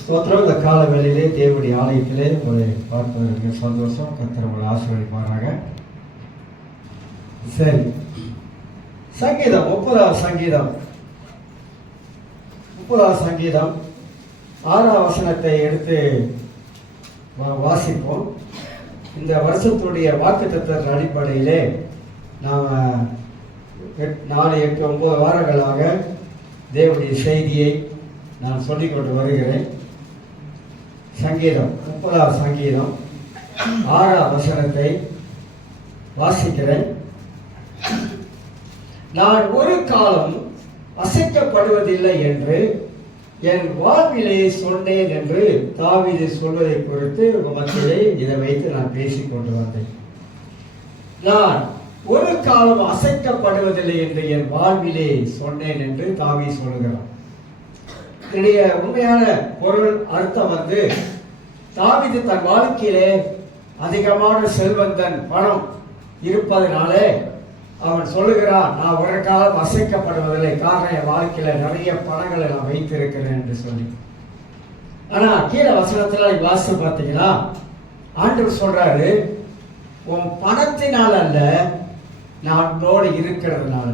ஸ்தோத்திரம். இந்த கால வேளையிலே தேவனுடைய ஆலயத்திலே உங்களை பார்ப்பதற்கு சந்தோஷம். கர்த்தர் உங்களை ஆசீர்வதிப்பாராக. சரி, சங்கீதம் 30ஆம் சங்கீதம் 6ஆம் வசனத்தை எடுத்து வாசிப்போம். இந்த வருஷத்துடைய வாக்குத்தத்தத்தின் அடிப்படையிலே நாம் 4, 8, 9 வாரங்களாக தேவனுடைய செய்தியை நான் சொல்லிக்கொண்டு வருகிறேன். சங்கீதம் 30ஆம் சங்கீதம் 6ஆம் வசனத்தை வாசிக்கிறேன். நான் ஒரு காலம் அசைக்கப்படுவதில்லை என்று என் வாழ்விலே சொன்னேன் என்று தாவீது சொல்வதை குறித்து மத்தியிலே இதை வைத்து நான் பேசிக்கொண்டு வந்தேன். நான் ஒரு காலம் அசைக்கப்படுவதில்லை என்று என் வாழ்விலே சொன்னேன் என்று தாவீது சொல்லுகிறான். என்னுடைய உண்மையான பொருள் அர்த்தம் தாவீது தன் வாழ்க்கையிலே அதிகமான செல்வந்தன் பணம் இருப்பதனாலே அவன் சொல்லுகிறான், நான் ஒரு காலம் அசைக்கப்படுவதில்லை, காரணம் என் வாழ்க்கையில நிறைய பணங்களை நான் வைத்திருக்கிறேன் என்று சொல்லி. ஆனா கீழே வசனத்துல வாசித்து பார்த்தீங்கன்னா ஆண்டவர் சொல்றாரு, உன் பணத்தினால் அல்ல, நான் உன்னோடு இருக்கிறதுனால,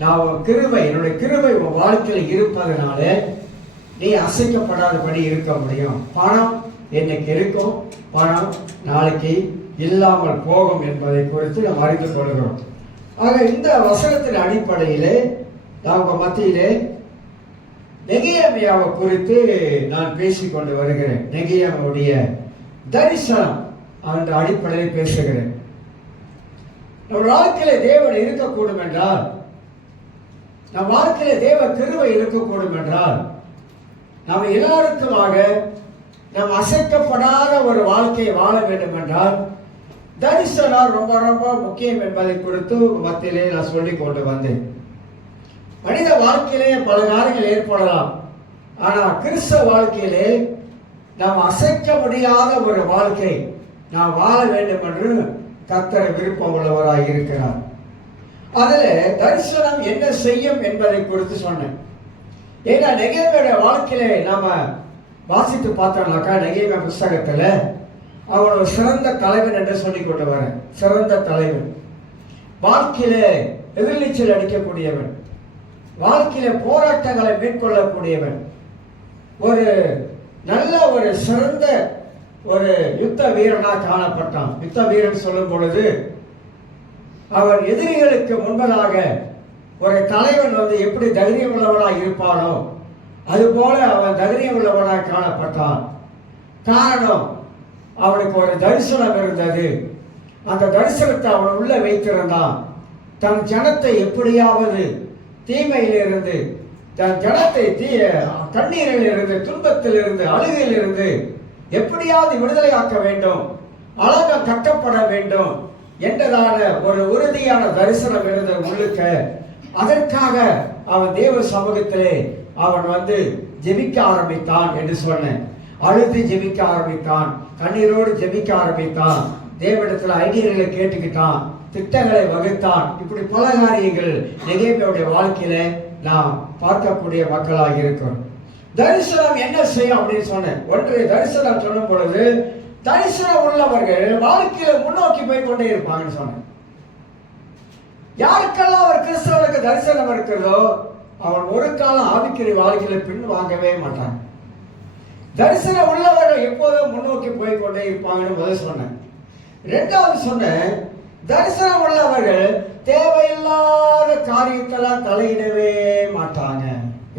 நான் உன் கிருபை, என்னுடைய கிருபை உன் வாழ்க்கையில இருப்பதனால நீ அசைக்கப்படாதபடி இருக்க முடியும். பணம் இன்னைக்கு இருக்கும், பணம் நாளைக்கு இல்லாமல் போகும் என்பதை குறித்து நாம் அறிந்து கொள்கிறோம். ஆக இந்த வசனத்தின் அடிப்படையிலே நாம் மத்தியிலே நெகேமியாவை குறித்து நான் பேசிக்கொண்டு வருகிறேன். நெகேமியாவுடைய தரிசனம் என்ற அடிப்படையில் பேசுகிறேன். நம்ம வாழ்க்கையில தேவன் இருக்கக்கூடும் என்றால், நம் வாழ்க்கையில தேவ கிருபை இருக்கக்கூடும் என்றால், நாம் எல்லாருக்குமாக நாம் அசைக்கப்படாத ஒரு வாழ்க்கையை வாழ வேண்டும் என்றால் தரிசனம் ரொம்ப ரொம்ப முக்கியம் என்பதை குறித்து மத்தியிலே நான் சொல்லிக் கொண்டு வந்தேன். மனித வாழ்க்கையிலே பல காரியங்கள் ஏற்படலாம், ஆனால் கிறிஸ்தவ வாழ்க்கையிலே நாம் அசைக்க முடியாத ஒரு வாழ்க்கை நாம் வாழ வேண்டும் என்று கர்த்தர் விருப்பம் உள்ளவராக இருக்கிறார். அதில் தரிசனம் என்ன செய்யும் என்பதை குறித்து சொன்னேன். ஏன்னா நெகேமியாவுடைய வாழ்க்கையில நாம வாசித்து பார்த்தோம்னாக்கா, நெகேமியா புஸ்தகத்துல அவன் ஒரு சிறந்த தலைவன் என்று சொல்லிக் கொண்டு வரேன். சிறந்த தலைவன், வாழ்க்கையில எதிர்நீச்சல் அடிக்கக்கூடியவன், வாழ்க்கையில போராட்டங்களை மேற்கொள்ளக்கூடியவன், ஒரு நல்ல ஒரு சிறந்த ஒரு யுத்த வீரனாக காணப்பட்டான். யுத்த வீரன் சொல்லும் பொழுது அவன் எதிரிகளுக்கு முன்பதாக ஒரு தலைவன் எப்படி தைரியம் உள்ளவனாக இருப்பானோ அதுபோல அவன் தைரியம் உள்ளவனாக காணப்பட்டான். காரணம், அவனுக்கு ஒரு தரிசனம் இருந்தது. அந்த தரிசனத்தை அவன் உள்ள வைத்திருந்தான். தன் ஜனத்தை எப்படியாவது தீமையிலிருந்து, தன் ஜனத்தை கண்ணீரில் இருந்து, துன்பத்தில் இருந்து, அழுகையில் இருந்து எப்படியாவது விடுதலையாக்க வேண்டும், அழகாக கட்டப்பட வேண்டும் என்றதான ஒரு உறுதியான தரிசனம் இருந்த உள்ளுக்க. அதற்காக அவன் தேவ சமூகத்திலே அவன் ஜெபிக்க ஆரம்பித்தான் என்று சொன்னேன். அழுது ஜெபிக்க ஆரம்பித்தான், கண்ணீரோடு ஜெபிக்க ஆரம்பித்தான், தேவனிடத்தில் ஐடியர்களை கேட்டுக்கிட்டான், திட்டங்களை வகுத்தான். இப்படி பல காரியங்கள் நெகேமியாவுடைய வாழ்க்கையில நாம் பார்க்கக்கூடிய மக்களாக இருக்கிறோம். தரிசனம் என்ன செய்யும் அப்படின்னு சொன்னேன். ஒன்று, தரிசனம் சொல்லும் பொழுது தரிசனம் உள்ளவர்கள் வாழ்க்கையில முன்னோக்கி போய் கொண்டே இருப்பாங்கன்னு சொன்னேன். யாருக்கெல்லாம் ஒரு கிறிஸ்தவனுக்கு தரிசனம் இருக்கிறதோ அவன் ஒரு காலம் ஆவிக்குரிய வாழ்க்கையில பின் வாங்கவே மாட்டான். தரிசனம் உள்ளவர்கள் எப்போதும் முன்னோக்கி போய் கொண்டே இருப்பாங்கன்னு முதல் சொன்னேன். இரண்டாவது சொன்னேன், தரிசனம் உள்ளவர்கள் தேவையில்லாத காரியத்தெல்லாம் தலையிடவே மாட்டாங்க.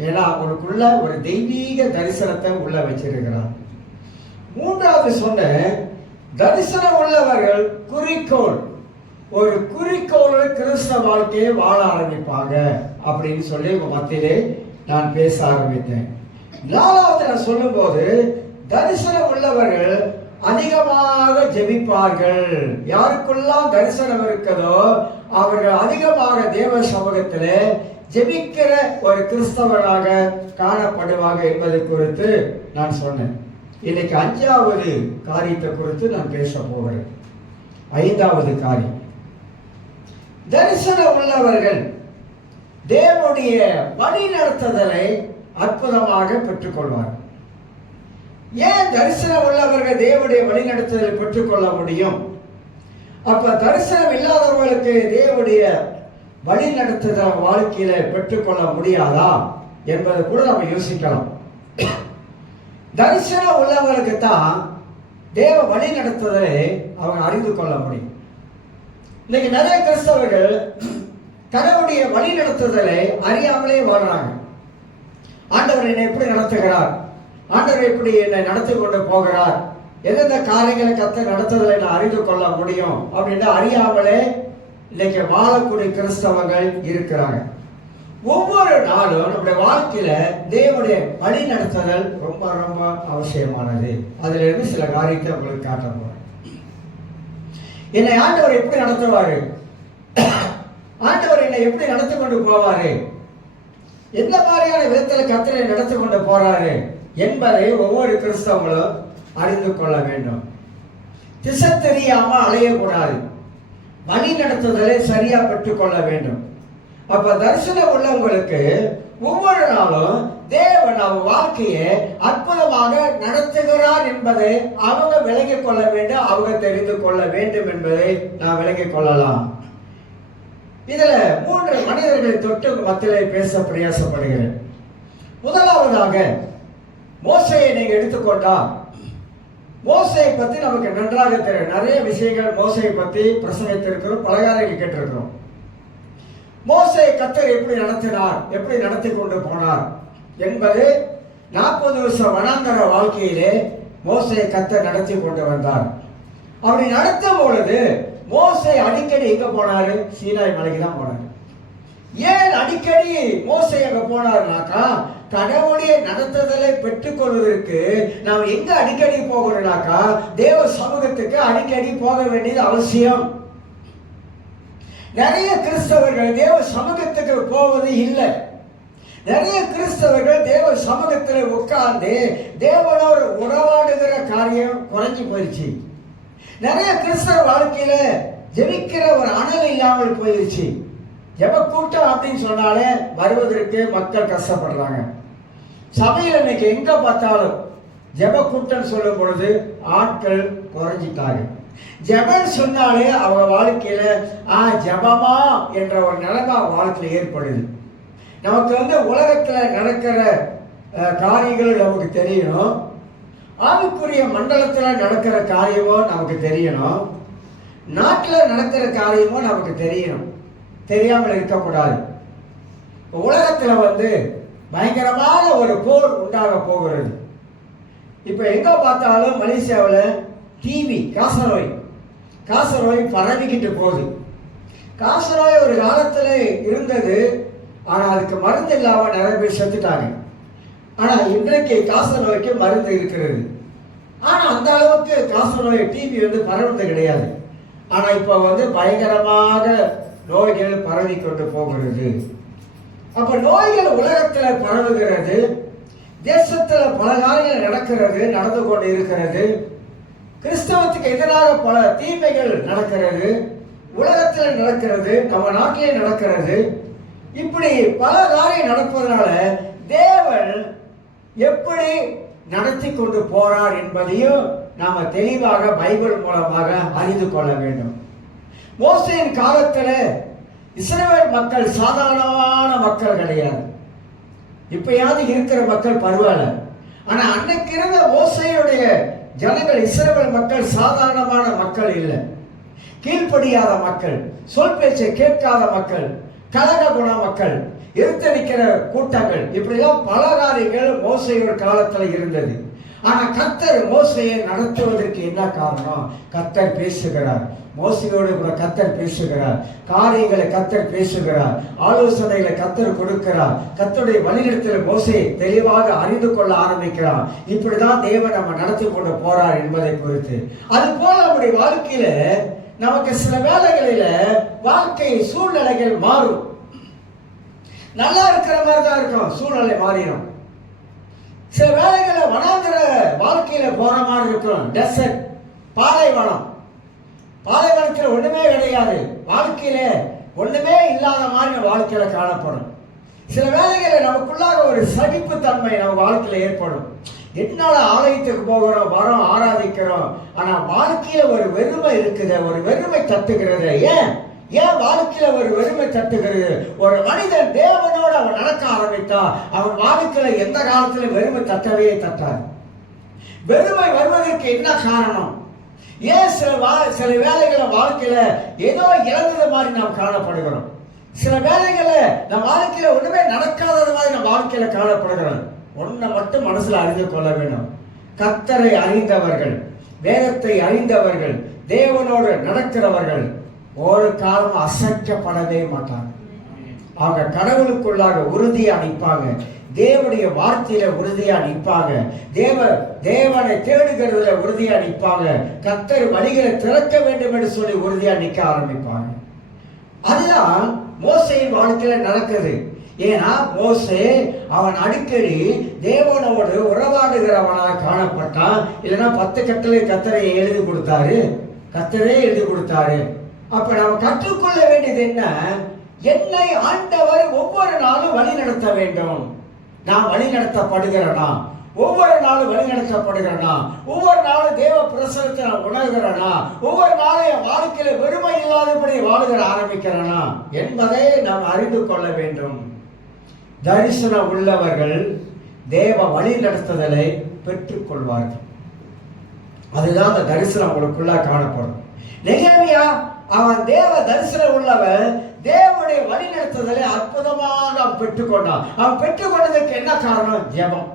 ஏன்னா அவங்களுக்குள்ள ஒரு தெய்வீக தரிசனத்தை உள்ள வச்சிருக்கிறார். மூன்றாவது சொன்ன, தரிசனம் உள்ளவர்கள் குறிக்கோள், ஒரு குறிக்கோளோட கிறிஸ்தவ வாழ்க்கையை வாழ ஆரம்பிப்பாங்க அப்படின்னு சொல்லி உங்க மத்தியிலே நான் பேச ஆரம்பித்தேன். நாலாவது நான் சொல்லும் போது, தரிசனம் உள்ளவர்கள் அதிகமாக ஜெபிப்பார்கள். யாருக்குள்ளாம் தரிசனம் இருக்கிறதோ அவர்கள் அதிகமாக தேவ சமூகத்திலே ஜெபிக்கிற ஒரு கிறிஸ்தவனாக காணப்படுவாங்க என்பதை குறித்து நான் சொன்னேன். இன்னைக்கு 5வது காரியத்தை குறித்து நான் பேச போகிறேன். 5வது காரியம், தரிசனம் உள்ளவர்கள் தேவனுடைய வழி நடத்துதலை அற்புதமாக பெற்றுக்கொள்வார். ஏன் தரிசனம் உள்ளவர்கள் தேவனுடைய வழிநடத்துதலை பெற்றுக்கொள்ள முடியும்? அப்ப தரிசனம் இல்லாதவர்களுக்கு தேவனுடைய வழிநடத்துதல் வாழ்க்கையில பெற்றுக்கொள்ள முடியாதா என்பதை கூட நம்ம யோசிக்கலாம். தரிசனம் உள்ளவர்களுக்கு தான் தேவ வழி நடத்துதலை அவங்க அறிந்து கொள்ள முடியும். இன்னைக்கு நிறைய கிறிஸ்தவர்கள் கடவுளுடைய வழி நடத்துதலை அறியாமலே வாழ்றாங்க. ஆண்டவர் என்னை எப்படி நடத்துகிறார், ஆண்டவர் எப்படி என்னை நடத்தி கொண்டு போகிறார், எந்தெந்த காரியங்களை கர்த்தர் நடத்துதலை நான் அறிந்து கொள்ள முடியும் அப்படின்னு அறியாமலே இன்னைக்கு வாழக்கூடிய கிறிஸ்தவங்கள் இருக்கிறாங்க. ஒவ்வொரு நாளும் நம்முடைய வாழ்க்கையில தேவனுடைய வழி நடத்துதல் ரொம்ப ரொம்ப அவசியமானது. அதுல இருந்து சில காரியத்தை உங்களுக்கு காட்ட போறேன். என்னை ஆண்டவர் எப்படி நடத்துவாரு, ஆண்டவர் என்னை எப்படி நடத்தி கொண்டு போவாரு, எந்த மாதிரியான விதத்தில் கர்த்தரை நடத்தி கொண்டு போறாரு என்பதை ஒவ்வொரு கிறிஸ்தவங்களும் அறிந்து கொள்ள வேண்டும். திசை தெரியாம அலையக்கூடாது. வழி நடத்துதலை சரியா பெற்றுக்கொள்ள வேண்டும். அப்ப தரிசனம் உள்ளவங்களுக்கு ஒவ்வொரு நாளும் தேவன் அவங்க வாழ்க்கையை அற்புதமாக நடத்துகிறார் என்பதை அவங்க விளங்கிக் கொள்ள வேண்டும், அவங்க தெரிந்து கொள்ள வேண்டும் என்பதை நான் விளங்கிக் கொள்ளலாம். இதுல 3 மனிதர்களை தொட்டு மத்தியிலே பேச பிரயாசப்படுகிறேன். முதலாவதாக மோசேயை நீங்க எடுத்துக்கொண்டா, மோசேயை பத்தி நமக்கு நன்றாக தெரியும். நிறைய விஷயங்கள் மோசேயை பத்தி பிரசங்கித்திருக்கிறோம், பலகாரங்கள் கேட்டிருக்கிறோம். மோசேயை கர்த்தர் எப்படி நடத்தினார், எப்படி நடத்தி கொண்டு போனார் என்பது 40 வருஷம் வனாந்தர வாழ்க்கையிலே மோசேயை கர்த்தர் நடத்தி கொண்டு வந்தார். அப்படி நடத்தும் பொழுது மோசே அடிக்கடி எங்க போனாரு? சீனாய் மலைக்கு தான் போனார். ஏன் அடிக்கடி மோசே அங்க போனார்னாக்கா, கடவுளுடைய நடத்துதலை பெற்றுக் கொள்வதற்கு நாம் எங்க அடிக்கடி போகிறோம்னாக்கா, தேவ சமூகத்துக்கு அடிக்கடி போக வேண்டியது அவசியம். நிறைய கிறிஸ்தவர்கள் தேவ சமூகத்துக்கு போவது இல்லை. நிறைய கிறிஸ்தவர்கள் தேவ சமூகத்தில் உட்கார்ந்து தேவனோடு உறவாடுகிற காரியம் குறைஞ்சி போயிடுச்சு. நிறைய கிறிஸ்தவ வாழ்க்கையில ஜெபிக்கிற ஒரு அனல் இல்லாமல் போயிடுச்சு. ஜெப கூட்டம் அப்படின்னு சொன்னாலே வருவதற்கு மக்கள் கஷ்டப்படுறாங்க. சபையில் இன்னைக்கு எங்க பார்த்தாலும் ஜெப கூட்டம் சொல்லும் பொழுது ஆட்கள் குறைஞ்சிட்டாங்க. ஜெபம் சொன்னாலே அவங்க வாழ்க்கையில ஜெபமா என்ற ஒரு நிலைமை வாழ்க்கையில ஏற்படுது. நமக்கு உலகத்துல நடக்கிற காரியங்கள் நமக்கு தெரியணும், ஆவிக்குரிய மண்டலத்துல நடக்கிற காரியமும் நமக்கு தெரியணும், நாட்டில் நடக்கிற காரியமும் நமக்கு தெரியணும். தெரியாமல் இருக்கக்கூடாது. உலகத்துல பயங்கரமான ஒரு போர் உண்டாக போகிறது. இப்ப எங்க பார்த்தாலும் மலேசியாவில் டிவி காசநோய் பரவிக்கிட்டு போகுது. காசநோய் ஒரு காலத்துல இருந்தது, ஆனா அதுக்கு மருந்து இல்லாம நிறைய பேர் செத்துட்டாங்க. ஆனா இன்றைக்கு காசநோய்க்கு மருந்து இருக்கிறது. ஆனா அந்த அளவுக்கு காசநோய் டிவி பரவுவது கிடையாது. ஆனா இப்ப பயங்கரமாக நோய்கள் பரவி கொண்டு போகிறது. அப்ப நோய்கள் உலகத்துல பரவுகிறது, தேசத்துல பல காரியங்கள் நடந்து கொண்டு இருக்கிறது. கிறிஸ்தவத்துக்கு எதிராக பல தீமைகள் நடக்கிறது, உலகத்தில் நடக்கிறது, நம்ம நாட்டிலே நடக்கிறது. இப்படி பல காரியம் நடப்பதனால தேவன் எப்படி நடத்தி கொண்டு போறார் என்பதையும் நாம தெளிவாக பைபிள் மூலமாக அறிந்து கொள்ள வேண்டும். மோசேயின் காலத்துல இஸ்ரவேல் மக்கள் சாதாரணமான மக்கள் கிடையாது. இப்பயாவது இருக்கிற மக்கள் பரவாயில்ல. ஆனா அன்னைக்கு இருந்த மோசேயுடைய ஜனங்கள், இஸ்ரவேல் மக்கள் சாதாரணமான மக்கள் இல்லை. கீழ்ப்படியாத மக்கள், சொல் பேச்சை கேட்காத மக்கள், கலக குண மக்கள், எதிர்த்தடிக்கிற கூட்டங்கள், இப்படிலாம் பல காரியங்கள் மோசேயோட காலத்துல இருந்தது. ஆனா கர்த்தர் மோசேயை நடத்துவதற்கு என்ன காரணம்? கர்த்தர் பேசுகிறார். மோசையோடு கூட கர்த்தர் பேசுகிறார், காரியங்களை கர்த்தர் பேசுகிறார், ஆலோசனைகளை கர்த்தர் கொடுக்கிறார். கர்த்தருடைய வழிநடத்தலை மோசே தெளிவாக அறிந்து கொள்ள ஆரம்பிக்கிறார். இப்படிதான் தேவன் நம்ம நடத்தி கொண்டு போறார் என்பதை குறித்து. அது போல நம்முடைய வாழ்க்கையில நமக்கு சில வேளைகளில வாழ்க்கை சூழ்நிலைகள் மாறும். நல்லா இருக்கிற மாதிரி தான் இருக்கும், சூழ்நிலை மாறிடும். சில வேளைகளை வனாந்திர வாழ்க்கையில போற மாதிரி இருக்கும். டெசர்ட், பாலைவனத்தில் ஒண்ணுமே கிடையாது, வாழ்க்கையில ஒண்ணுமே இல்லாத மாதிரி வாழ்க்கையில காணப்படும். சில வேளைகளில் நமக்குள்ளாக ஒரு சகிப்பு தன்மை நம்ம வாழ்க்கையில ஏற்படும். என்னால ஆலயத்துக்கு போகிறோம், வரோம், ஆராதிக்கிறோம், ஆனா வாழ்க்கையில ஒரு வெறுமை இருக்குது, ஒரு வெறுமை தட்டுகிறது. ஏன் வாழ்க்கையில ஒரு வெறுமை தட்டுகிறது? ஒரு மனிதன் தேவனோடு அவன் நடக்க ஆரம்பித்தா அவன் வாழ்க்கையில எந்த காலத்திலும் வெறுமை தட்டவே தட்டாது. வெறுமை வருவதற்கு என்ன காரணம்? ஏன் சில வேலைகளை வாழ்க்கையில ஏதோ இழந்தது மாதிரி நாம் காணப்படுகிறோம். சில வேலைகளை நம் வாழ்க்கையில ஒண்ணுமே நடக்காதது மாதிரி நம் வாழ்க்கையில காணப்படுகிறோம். ஒன்றை மட்டும் மனசுல அறிந்து கொள்ள வேண்டும். கர்த்தரை அறிந்தவர்கள், வேதத்தை அறிந்தவர்கள், தேவனோடு நடக்கிறவர்கள் ஒரு காலம் அசைக்கப்படவே மாட்டாங்க. அவங்க கடவுளுக்குள்ளாக உறுதியா நிற்பாங்க, தேவனுடைய வார்த்தையில உறுதியா நிற்பாங்க, தேவனை தேடுகிறதுல உறுதியா நிற்பாங்க, கர்த்தர் வழிகளை திறக்க வேண்டும் என்று சொல்லி உறுதியா நிற்க ஆரம்பிப்பாங்க. அதுதான் மோசேயின் வாழ்க்கையில நடக்குது. ஏன்னா மோசே அவன் அடிக்கடி தேவனோடு உறவாடுகிறவனாக காணப்பட்டான். இல்லைன்னா 10 கட்டளை கர்த்தரை எழுதி கொடுத்தாரு, கர்த்தரே எழுதி கொடுத்தாரு. அப்ப நாம் கற்றுக்கொள்ள வேண்டியது என்ன? என்னை ஆண்டவர் ஒவ்வொரு நாளும் வழி நடத்த வேண்டும். நான் வழி நடத்தப்படுகிறேனா? ஒவ்வொரு நாளும் வழி நடத்தப்படுகிறேனா? ஒவ்வொரு நாளும் தேவ பிரசனத்தை நான் உணர்கிறேனா? ஒவ்வொரு நாளும் என் வாழ்க்கையில வெறுமை இல்லாதபடி வாழுகிற ஆரம்பிக்கிறேனா என்பதை நாம் அறிந்து கொள்ள வேண்டும். தரிசனம் உள்ளவர்கள் தேவ வழி நடத்துதலை பெற்றுக் கொள்வார்கள். அதுதான் அந்த தரிசனம் உங்களுக்குள்ள காணப்படும். நெகேமியா அவன் தேவ தரிசனம் உள்ளவன், தேவனுடைய வழி நடத்துதலை அற்புதமாக அவன் பெற்றுக்கொண்டான். அவன் பெற்றுக்கொண்டதுக்கு என்ன காரணம்? ஜெபம்,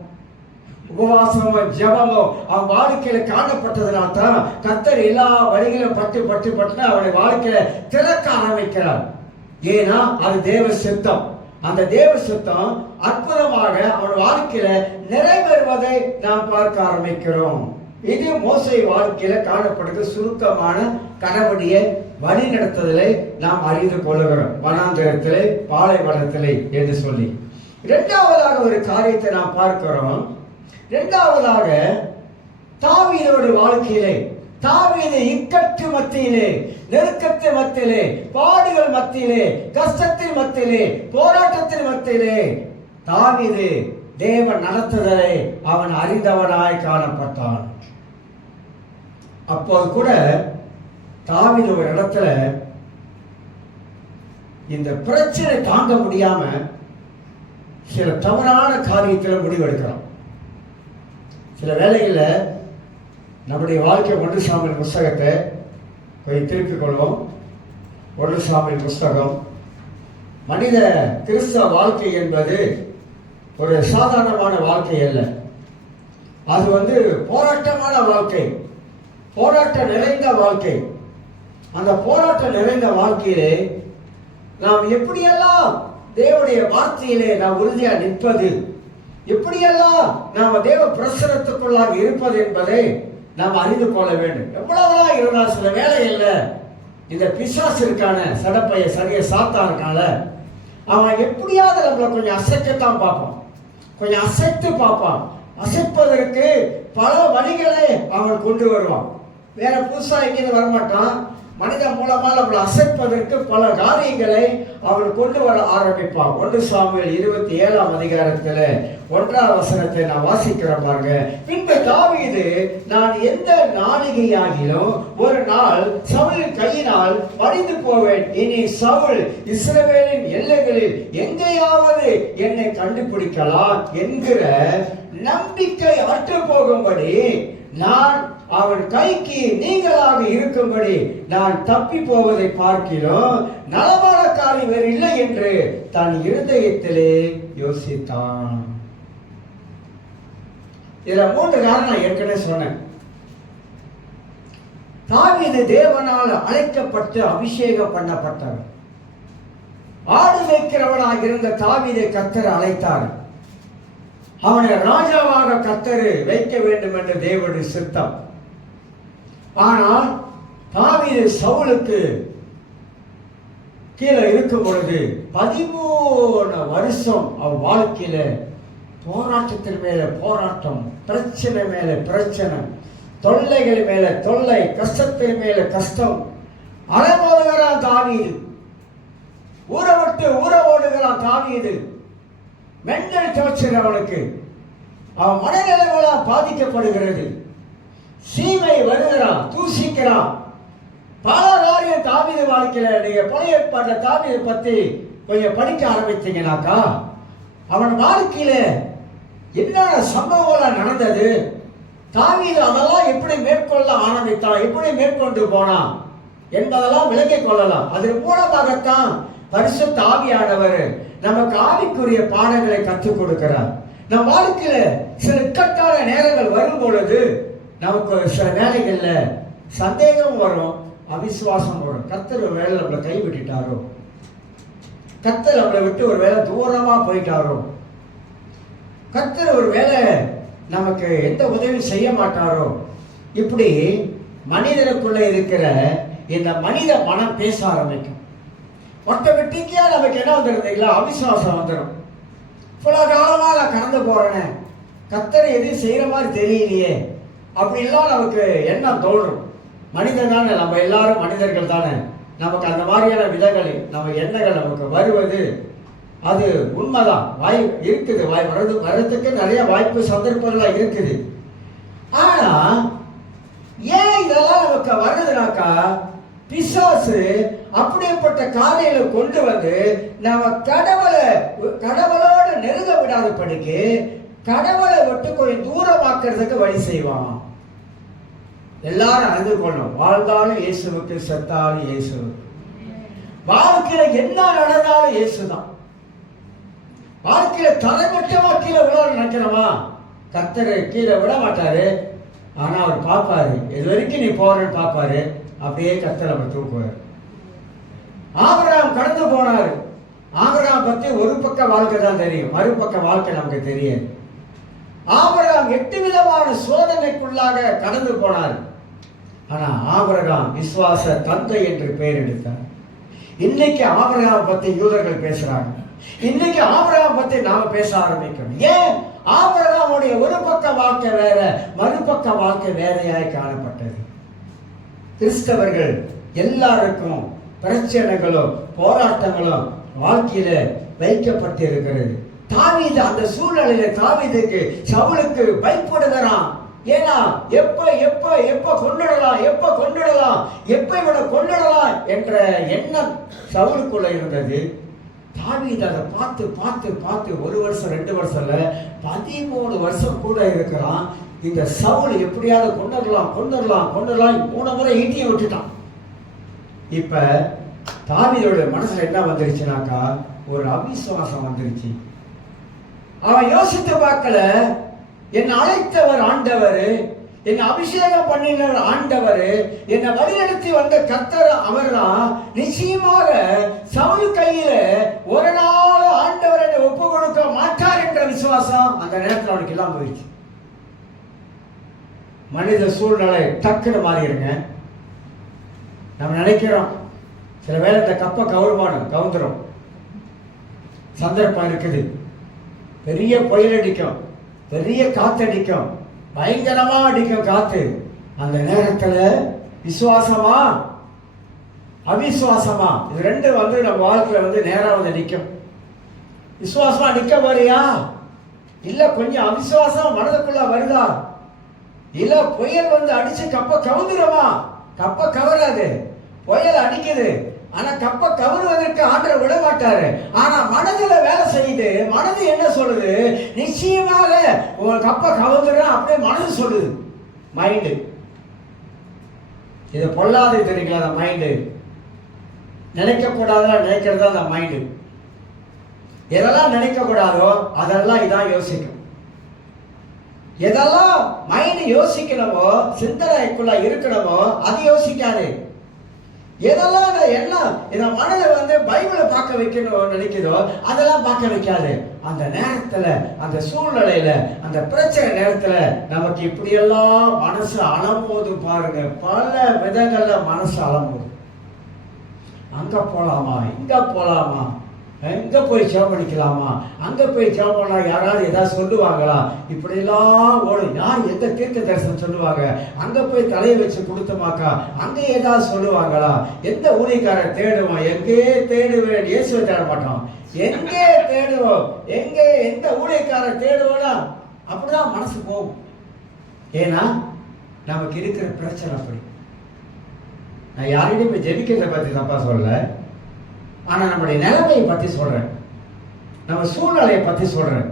உபவாசமோ ஜெபமோ அவன் வாழ்க்கையில காணப்பட்டதுனால தான் கர்த்தர் எல்லா வழிகளும் பட்டு அவனை வாழ்க்கையில திறக்க ஆரம்பிக்கிறார். ஏன்னா அது தேவ சித்தம். அந்த தேவ சித்தம் அற்புதமாக அவன் வாழ்க்கையில நிறைவேறுவதை நாம் பார்க்க ஆரம்பிக்கிறோம். இது மோசே வாழ்க்கையில காணப்படுகிற சுருக்கமான கடவுளுடைய வழி நடத்துதலை நாம் அறிந்து கொள்ளுகிறோம். வனாந்திரத்திலே, பாலைவனத்திலே என்று சொல்லி இரண்டாவதாக ஒரு காரியத்தை நாம் பார்க்கிறோம். இரண்டாவதாக தாவீதோட வாழ்க்கையிலே, தாவீது இக்கட்டு மத்தியிலே, நெருக்கத்தின் மத்தியிலே, பாடுகள் மத்தியிலே, கஷ்டத்தின் மத்தியிலே, போராட்டத்தின் மத்தியிலே தாவீது தேவ நடத்துதலை அவன் அறிந்தவனாய் காணப்பட்டான். அப்போது கூட தாவீது ஒரு இடத்துல இந்த பிரச்சனை தாங்க முடியாம சில தவறான காரியத்தில் முடிவெடுக்கிறான். சில வேளைகளில் நம்முடைய வாழ்க்கை 1 சாமுவேல் புஸ்தகத்தை போய் திருப்பிக் கொள்வோம். 1 சாமுவேல் புஸ்தகம். மனித கிறிஸ்தவ வாழ்க்கை என்பது ஒரு சாதாரணமான வாழ்க்கை அல்ல. அது போராட்டமான வாழ்க்கை, போராட்டம் நிறைந்த வாழ்க்கை. அந்த போராட்டம் நிறைந்த வாழ்க்கையிலே நாம் எப்படியெல்லாம் தேவனுடைய வார்த்தையிலே நாம் உறுதியா நிற்பது, எப்படியெல்லாம் நாம் தேவ பிரசனத்துக்குள்ளாக இருப்பது என்பதை நாம் அறிந்து கொள்ள வேண்டும். எவ்வளவுதான் இருந்தால் சில வேலையில் இந்த பிசாசு இருக்கான சடப்பைய சரிய சாத்தான் இருக்கான, அவன் எப்படியாவது நம்மளை கொஞ்சம் அசைக்கத்தான் பார்ப்பான், கொஞ்சம் அசைத்து பார்ப்பான். அசைப்பதற்கு பல வழிகளை அவன் கொண்டு வருவான். வேற புதுசா எங்கேயும் வரமாட்டான். மனித மூலமா நம்மளை அசைப்பதற்கு பல காரியங்களை அவன் கொண்டு வர ஆரம்பிப்பான். 1 சாமுவேல் 27ஆம் அதிகாரத்துல 1ஆம் வசனத்தை நான் வாசிக்கிறேன் பாருங்க. பின்பு தாவீது, நான் எந்த நாளிகையாகிலும் ஒரு நாள் சவுலின் கையினால் மடிந்து போவேன். இனி சவுல் இஸ்ரவேலின் எல்லைகளில் எங்கேயாவது என்னை கண்டுபிடிக்கலாம் என்கிற நம்பிக்கை அற்று போகும்படி நான் அவன் கைக்கு நீங்களாக இருக்கும்படி நான் தப்பி போவதை பார்க்கிறோம், நலமான காரியம் வேறு இல்லை என்று தன் இருதயத்திலே யோசித்தான். இதுல 3 காரணம் ஏற்கனவே சொன்னேன். தாவீது தேவனால் அழைக்கப்பட்டு அபிஷேகம் பண்ணப்பட்டவர். ஆடு வைக்கிறவனாக இருந்த தாவீதை கர்த்தர் அழைத்தார். அவனை ராஜாவாக கர்த்தர் வைக்க வேண்டும் என்று தேவனுடைய சித்தம். ஆனால் தாவீது சவுலுக்கு கீழே இருக்கும் பொழுது 13 வருஷம் அவன் வாழ்க்கையில போராட்டத்தின் மேல போராட்டம், பிரச்சனை மேல பிரச்சனை, தொல்லைகள் மேல தொல்லை, கஷ்டத்தின் மேல கஷ்டம். அலைமோதுகிறான் தாவீது, ஊற விட்டு ஊற ஓடுகிறான் தாவீது. மெண்டல் டார்ச்சர் அவனுக்கு. அவன் மனநிலைவெல்லாம் பாதிக்கப்படுகிறது. சீமை வருகிறான், தூசிக்கிறான். பல காரியம் தாவீது வாழ்க்கையில நீங்க பழைய ஏற்பாட்டுல தாவீதை பத்தி கொஞ்சம் படிக்க ஆரம்பித்தீங்கன்னாக்கா அவன் வாழ்க்கையில என்ன சம்பவம் நடந்தது, தாவீது அதெல்லாம் எப்படி மேற்கொள்ள ஆரம்பித்தான், எப்படி மேற்கொண்டு போனான் என்பதெல்லாம் விளங்கிக் கொள்ளலாம். அதன் மூலமாகத்தான் பரிசுத்த ஆவியானவர் நமக்கு ஆவிக்குரிய பாடங்களை கற்றுக் கொடுக்கிறார். நம் வாழ்க்கையில சில இக்கட்டான நேரங்கள் வரும் பொழுது நமக்கு சில வேலைகள்ல சந்தேகம் வரும், அவிசுவாசம் வரும். கர்த்தர் ஒரு வேலை நம்மளை கைவிட்டுட்டாரோ, கர்த்தர் நம்மளை விட்டு ஒரு வேலை தூரமா போயிட்டாரோ, கர்த்தர் ஒரு வேலை நமக்கு எந்த உதவியும் செய்ய மாட்டாரோ, இப்படி மனிதனுக்குள்ள இருக்கிற இந்த மனித மனம் பேச ஆரம்பிக்கும். ஆட்டோமேட்டிக்கா நமக்கு என்ன வந்துருந்தீங்களா, அவிசுவாசம் வந்துடும். இவ்வளவு காலமா நான் கடந்து போறேன், கர்த்தரை எதுவும் செய்யற மாதிரி தெரியலையே அப்படின்லாம் நமக்கு எண்ணம் தோன்றும். மனிதன் தானே, நம்ம எல்லாரும் மனிதர்கள் தானே. நமக்கு அந்த மாதிரியான விதங்கள் நம்ம எண்ணங்கள் நமக்கு வருவது அது உண்மைதான். இருக்குது, வர்றதுக்கு நிறைய வாய்ப்பு சந்தர்ப்பங்கள்லாம் இருக்குது. ஆனா ஏன் இதெல்லாம் நமக்கு வருதுனாக்கா, பிசாசு அப்படிப்பட்ட காரியங்களை கொண்டு வந்து நம்ம கடவுளோட நெருங்க விடாதபடிக்கு கடவுளை விட்டு கொஞ்சம் தூரமாக்குறதுக்கு வழி செய்வான். எல்லாரும் அறிந்து கொள்ளணும், வாழ்ந்தாலும் இயேசுவுக்கு, செத்தாலும் இயேசுவுக்கு. வாழ்க்கையில என்ன நடந்தாலும் இயேசுதான். வாழ்க்கையில தலைமட்டமா கீழே விட நினைக்கிறோமா, கர்த்தரை கீழே விட மாட்டாரு. ஆனா அவர் பார்ப்பாரு, இது வரைக்கும் நீ போறன்னு பார்ப்பாரு. அப்படியே கர்த்தர் அவர் தூக்குவார். ஆபிரகாம் கடந்து போனாரு. ஆபிரகாம் பத்தி ஒரு பக்க வாழ்க்கை தான் தெரியும், மறுபக்க வாழ்க்கை நமக்கு தெரியாது. ஆபிரகாம் 8 விதமான சோதனைக்குள்ளாக கடந்து போனார். ஆனா ஆபிரகாம் விசுவாச தந்தை என்று பெயர் எடுத்தார். இன்னைக்கு ஆபிரகாம் பத்தி யூதர்கள் பேசுறாங்க, இன்னைக்கு ஆபிரகாம் பத்தி நாம பேச ஆரம்பிக்கணும். ஏன்? ஆபிரகாமுடைய ஒரு பக்க வாழ்க்கை வேற, மறுபக்க வாழ்க்கை வேறையாய் காணப்பட்டது. கிறிஸ்தவர்கள் எல்லாருக்கும் பிரச்சனைகளும் போராட்டங்களும் வாழ்க்கையில வைக்கப்பட்டிருக்கிறது. தாவீது அந்த சூழ்நிலையில தாவீதுக்கு சவுலுக்கு பயப்படுகிறான். ஏன்னா எப்ப எப்ப எப்ப கொண்டுடலாம், எப்ப கொண்டுடலாம், எப்ப இவனை கொண்டுடலாம் என்ற எண்ணம் சவுலுக்குள்ள இருந்தது. தாவீது அதை பார்த்து பார்த்து பார்த்து 1 வருஷம் 2 வருஷம் இல்ல 13 வருஷம் கூட இருக்கிறான். இந்த சவுல் எப்படியாவது கொண்டுடலாம் கொண்டுடலாம் கொண்டுடலாம் 3 முறை ஈட்டியை விட்டுட்டான். இப்ப தாவீதோட மனசுல என்ன வந்துருச்சுனாக்கா, ஒரு அவிசுவாசம் வந்துருச்சு. அவன் யோசித்து பார்க்கல, என்னை அழைத்தவர் ஆண்டவர், என்னை அபிஷேகம் பண்ணினவர் ஆண்டவர், என்னை வழிநடத்தி வந்த கர்த்தர் அவர்தான். நிச்சயமாக சவுல் கையில ஒரு நாள் ஆண்டவர் என்னை ஒப்பு கொடுக்க மாட்டார் என்ற விசுவாசம் அந்த நேரத்தில் அவனுக்கு எல்லாம் போயிடுச்சு. மனித சூழ்நிலை டக்குன்னு மாறிடுங்க. நம்ம நினைக்கிறோம் சில வேளை இந்த கப்பை கவுந்துரும் சந்தர்ப்பம் இருக்குது. பெரிய புயல் அடிக்கும், பெரிய காத்தடிக்கும், பயங்கரமா அடிக்கும் காத்து. அந்த நேரத்துல விசுவாசமா அவிசுவாசமா இது ரெண்டு நம்ம வாழ்க்கையில நேரா நிற்கும். விசுவாசமா நிக்க வரியா, இல்ல கொஞ்சம் அவிசுவாசம் மனதுக்குள்ள வருதா, இல்ல புயல் அடிச்சு கப்ப கவுந்துருமா? கப்ப கவராது, புயல் அடிக்குது. ஆனா கப்ப கவருவதற்கு ஆண்டவர் விட மாட்டாரு. ஆனா மனதுல வேலை செய்யுது. மனது என்ன சொல்லுது? நிச்சயமாக உங்க கப்ப கவுந்துற அப்படியே மனது சொல்லுது. மைண்டு இது பொல்லாது தெரியுங்களா? அந்த மைண்டு நினைக்க கூடாதா நினைக்கிறதா அந்த மைண்டு. எதெல்லாம் நினைக்க கூடாதோ அதெல்லாம் இதான் யோசிக்கும். எதெல்லாம் மைண்ட் யோசிக்கணுமோ, சிந்தனைக்குள்ள இருக்கணுமோ அது யோசிக்காது. எதெல்லாம் என்ன இந்த மனதை பைபிளை பார்க்க வைக்கணும் நினைக்குதோ அதெல்லாம் பார்க்க வைக்காது. அந்த நேரத்துல, அந்த சூழ்நிலையில, அந்த பிரச்சனை நேரத்துல நமக்கு இப்படியெல்லாம் மனசு அலம்போது பாருங்க. பல விதங்கள்ல மனசு அலம்போது. அங்க போலாமா, இங்க போலாமா, எங்க போய் சேவ் பண்ணிக்கலாமா, அங்க போய் சேவ் பண்ணா யாராவது ஏதாவது சொல்லுவாங்களா, இப்படி எல்லாம் ஓடும். யார் எந்த தீர்க்க தரிசனம் சொல்லுவாங்க, அங்க போய் தலையை வச்சு கொடுத்தமாக்கா அங்க ஏதாவது சொல்லுவாங்களா, எந்த ஊழியக்காரர் தேடுவோம், எங்கே தேடுவேன், இயேசுவை தேட மாட்டோம், எங்கே தேடுவோம், எந்த ஊழியக்காரர் தேடுவோம்னா அப்படிதான் மனசு போகும். ஏன்னா நமக்கு இருக்கிற பிரச்சனை அப்படி. நான் யாரையும் இப்போ ஜெபிக்கிறத பற்றி தப்பா சொல்ல, ஆனால் நம்முடைய நிலைமையை பற்றி சொல்றேன், நம்ம சூழ்நிலையை பற்றி சொல்றேன்.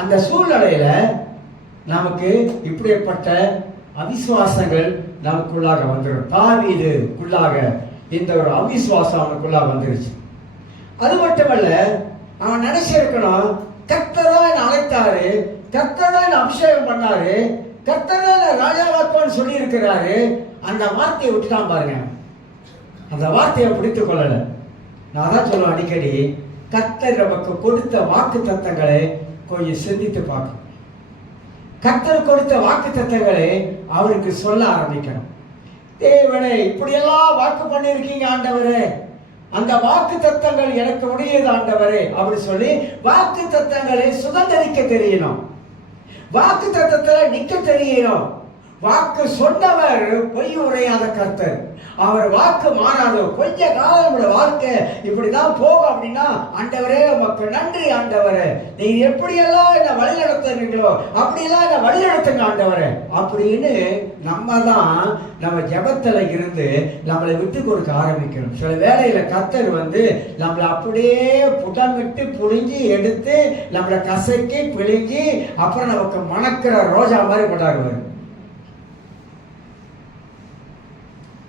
அந்த சூழ்நிலையில நமக்கு இப்படிப்பட்ட அவிசுவாசங்கள் நமக்குள்ளாக வந்துடும். தாவீதுக்குள்ளாக இந்த ஒரு அவிசுவாசம் அவனுக்குள்ளாக வந்துருச்சு. அது மட்டுமல்ல, அவன் நினைச்சிருக்கணும், கர்த்தர் தான் என்னை அழைத்தாரு, கர்த்தர் தான் என்னை அபிஷேகம் பண்ணாரு, கர்த்தர் தான் ராஜாவாக்குவான்னு சொல்லி இருக்கிறாரு. அந்த வார்த்தையை விட்டுட்டான் பாருங்க. அந்த வார்த்தையை பிடித்துக் கொள்ளல. நான் தான் சொல்லுவேன் அடிக்கடி, கர்த்தர் நமக்கு கொடுத்த வாக்கு தத்தங்களை கொஞ்சம் சிந்தித்து பார்க்கணும். கர்த்தர் கொடுத்த வாக்கு தத்தங்களை அவருக்கு சொல்ல ஆரம்பிக்கணும். தேவனே, இப்படியெல்லாம் வாக்கு பண்ணியிருக்கீங்க ஆண்டவரே, அந்த வாக்கு தத்தங்கள் எனக்கு உடையது ஆண்டவரே அப்படி சொல்லி வாக்கு தத்தங்களை சுதந்திரிக்க தெரியணும். வாக்கு தத்தத்துல நிக்க தெரியணும். வாக்கு சொன்னவர் பொய் உரையாத கர்த்தர். அவர் வாக்கு மாறாதோ. கொஞ்ச காலம் நம்முடைய வாழ்க்கை இப்படிதான் போகும் அப்படின்னா, ஆண்டவரே உமக்கு நன்றி ஆண்டவரே, நீ எப்படியெல்லாம் என்ன வழி நடத்துறீங்களோ அப்படியெல்லாம் என்ன வழி நடத்துங்க ஆண்டவரே அப்படின்னு நம்ம தான் நம்ம ஜெபத்துல இருந்து நம்மளை விட்டு கொடுக்க ஆரம்பிக்கணும். சில வேளையில கர்த்தர் நம்மளை அப்படியே புடமிட்டு புழிஞ்சி எடுத்து நம்மளை கசக்கி பிழிஞ்சி அப்புறம் நமக்கு மணக்கிற ரோஜா மாதிரி கொண்டாடுவார்.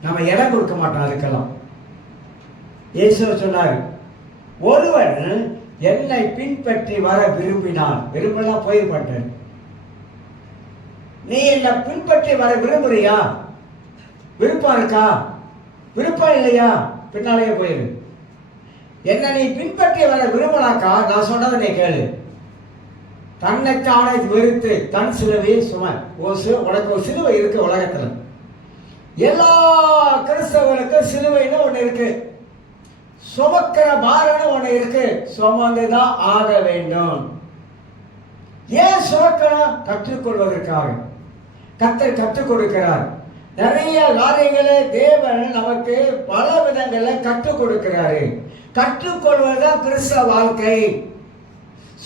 நம்ம இடம் கொடுக்க மாட்டோம் அதுக்கெல்லாம். இயேசு சொன்னார், ஒருவன் என்னை பின்பற்றி வர விரும்பினான். விரும்பலாம் போயிருப்பான். நீ என்னை பின்பற்றி வர விரும்புறியா? விருப்பம் இருக்கா? விருப்பம் இல்லையா? பின்னாலேயே போயிரு. என்ன நீ பின்பற்றி வர விரும்பலாக்கா, நான் சொன்னதை நீ கேளு. தன்னைத்தானே வெறுத்து தன் சிலுவையை சும. உனக்கு ஒரு சிலுவை இருக்கு உலகத்துல. எல்லா கிறிஸ்தவர்களுக்கும் சிலுவைன்னு ஒண்ணு இருக்கு, சுமக்கிற பாரம்னு ஒண்ணு இருக்கு. சுமந்துதான் ஆக வேண்டும். ஏன் சுமக்கணும்? கற்றுக்கொள்வதற்காக. கர்த்தர் கற்றுக் கொடுக்கிறார். நிறைய காரியங்களை தேவன் நமக்கு பல விதங்களை கற்றுக் கொடுக்கிறாரு. கற்றுக்கொள்வதுதான் கிறிஸ்தவ வாழ்க்கை.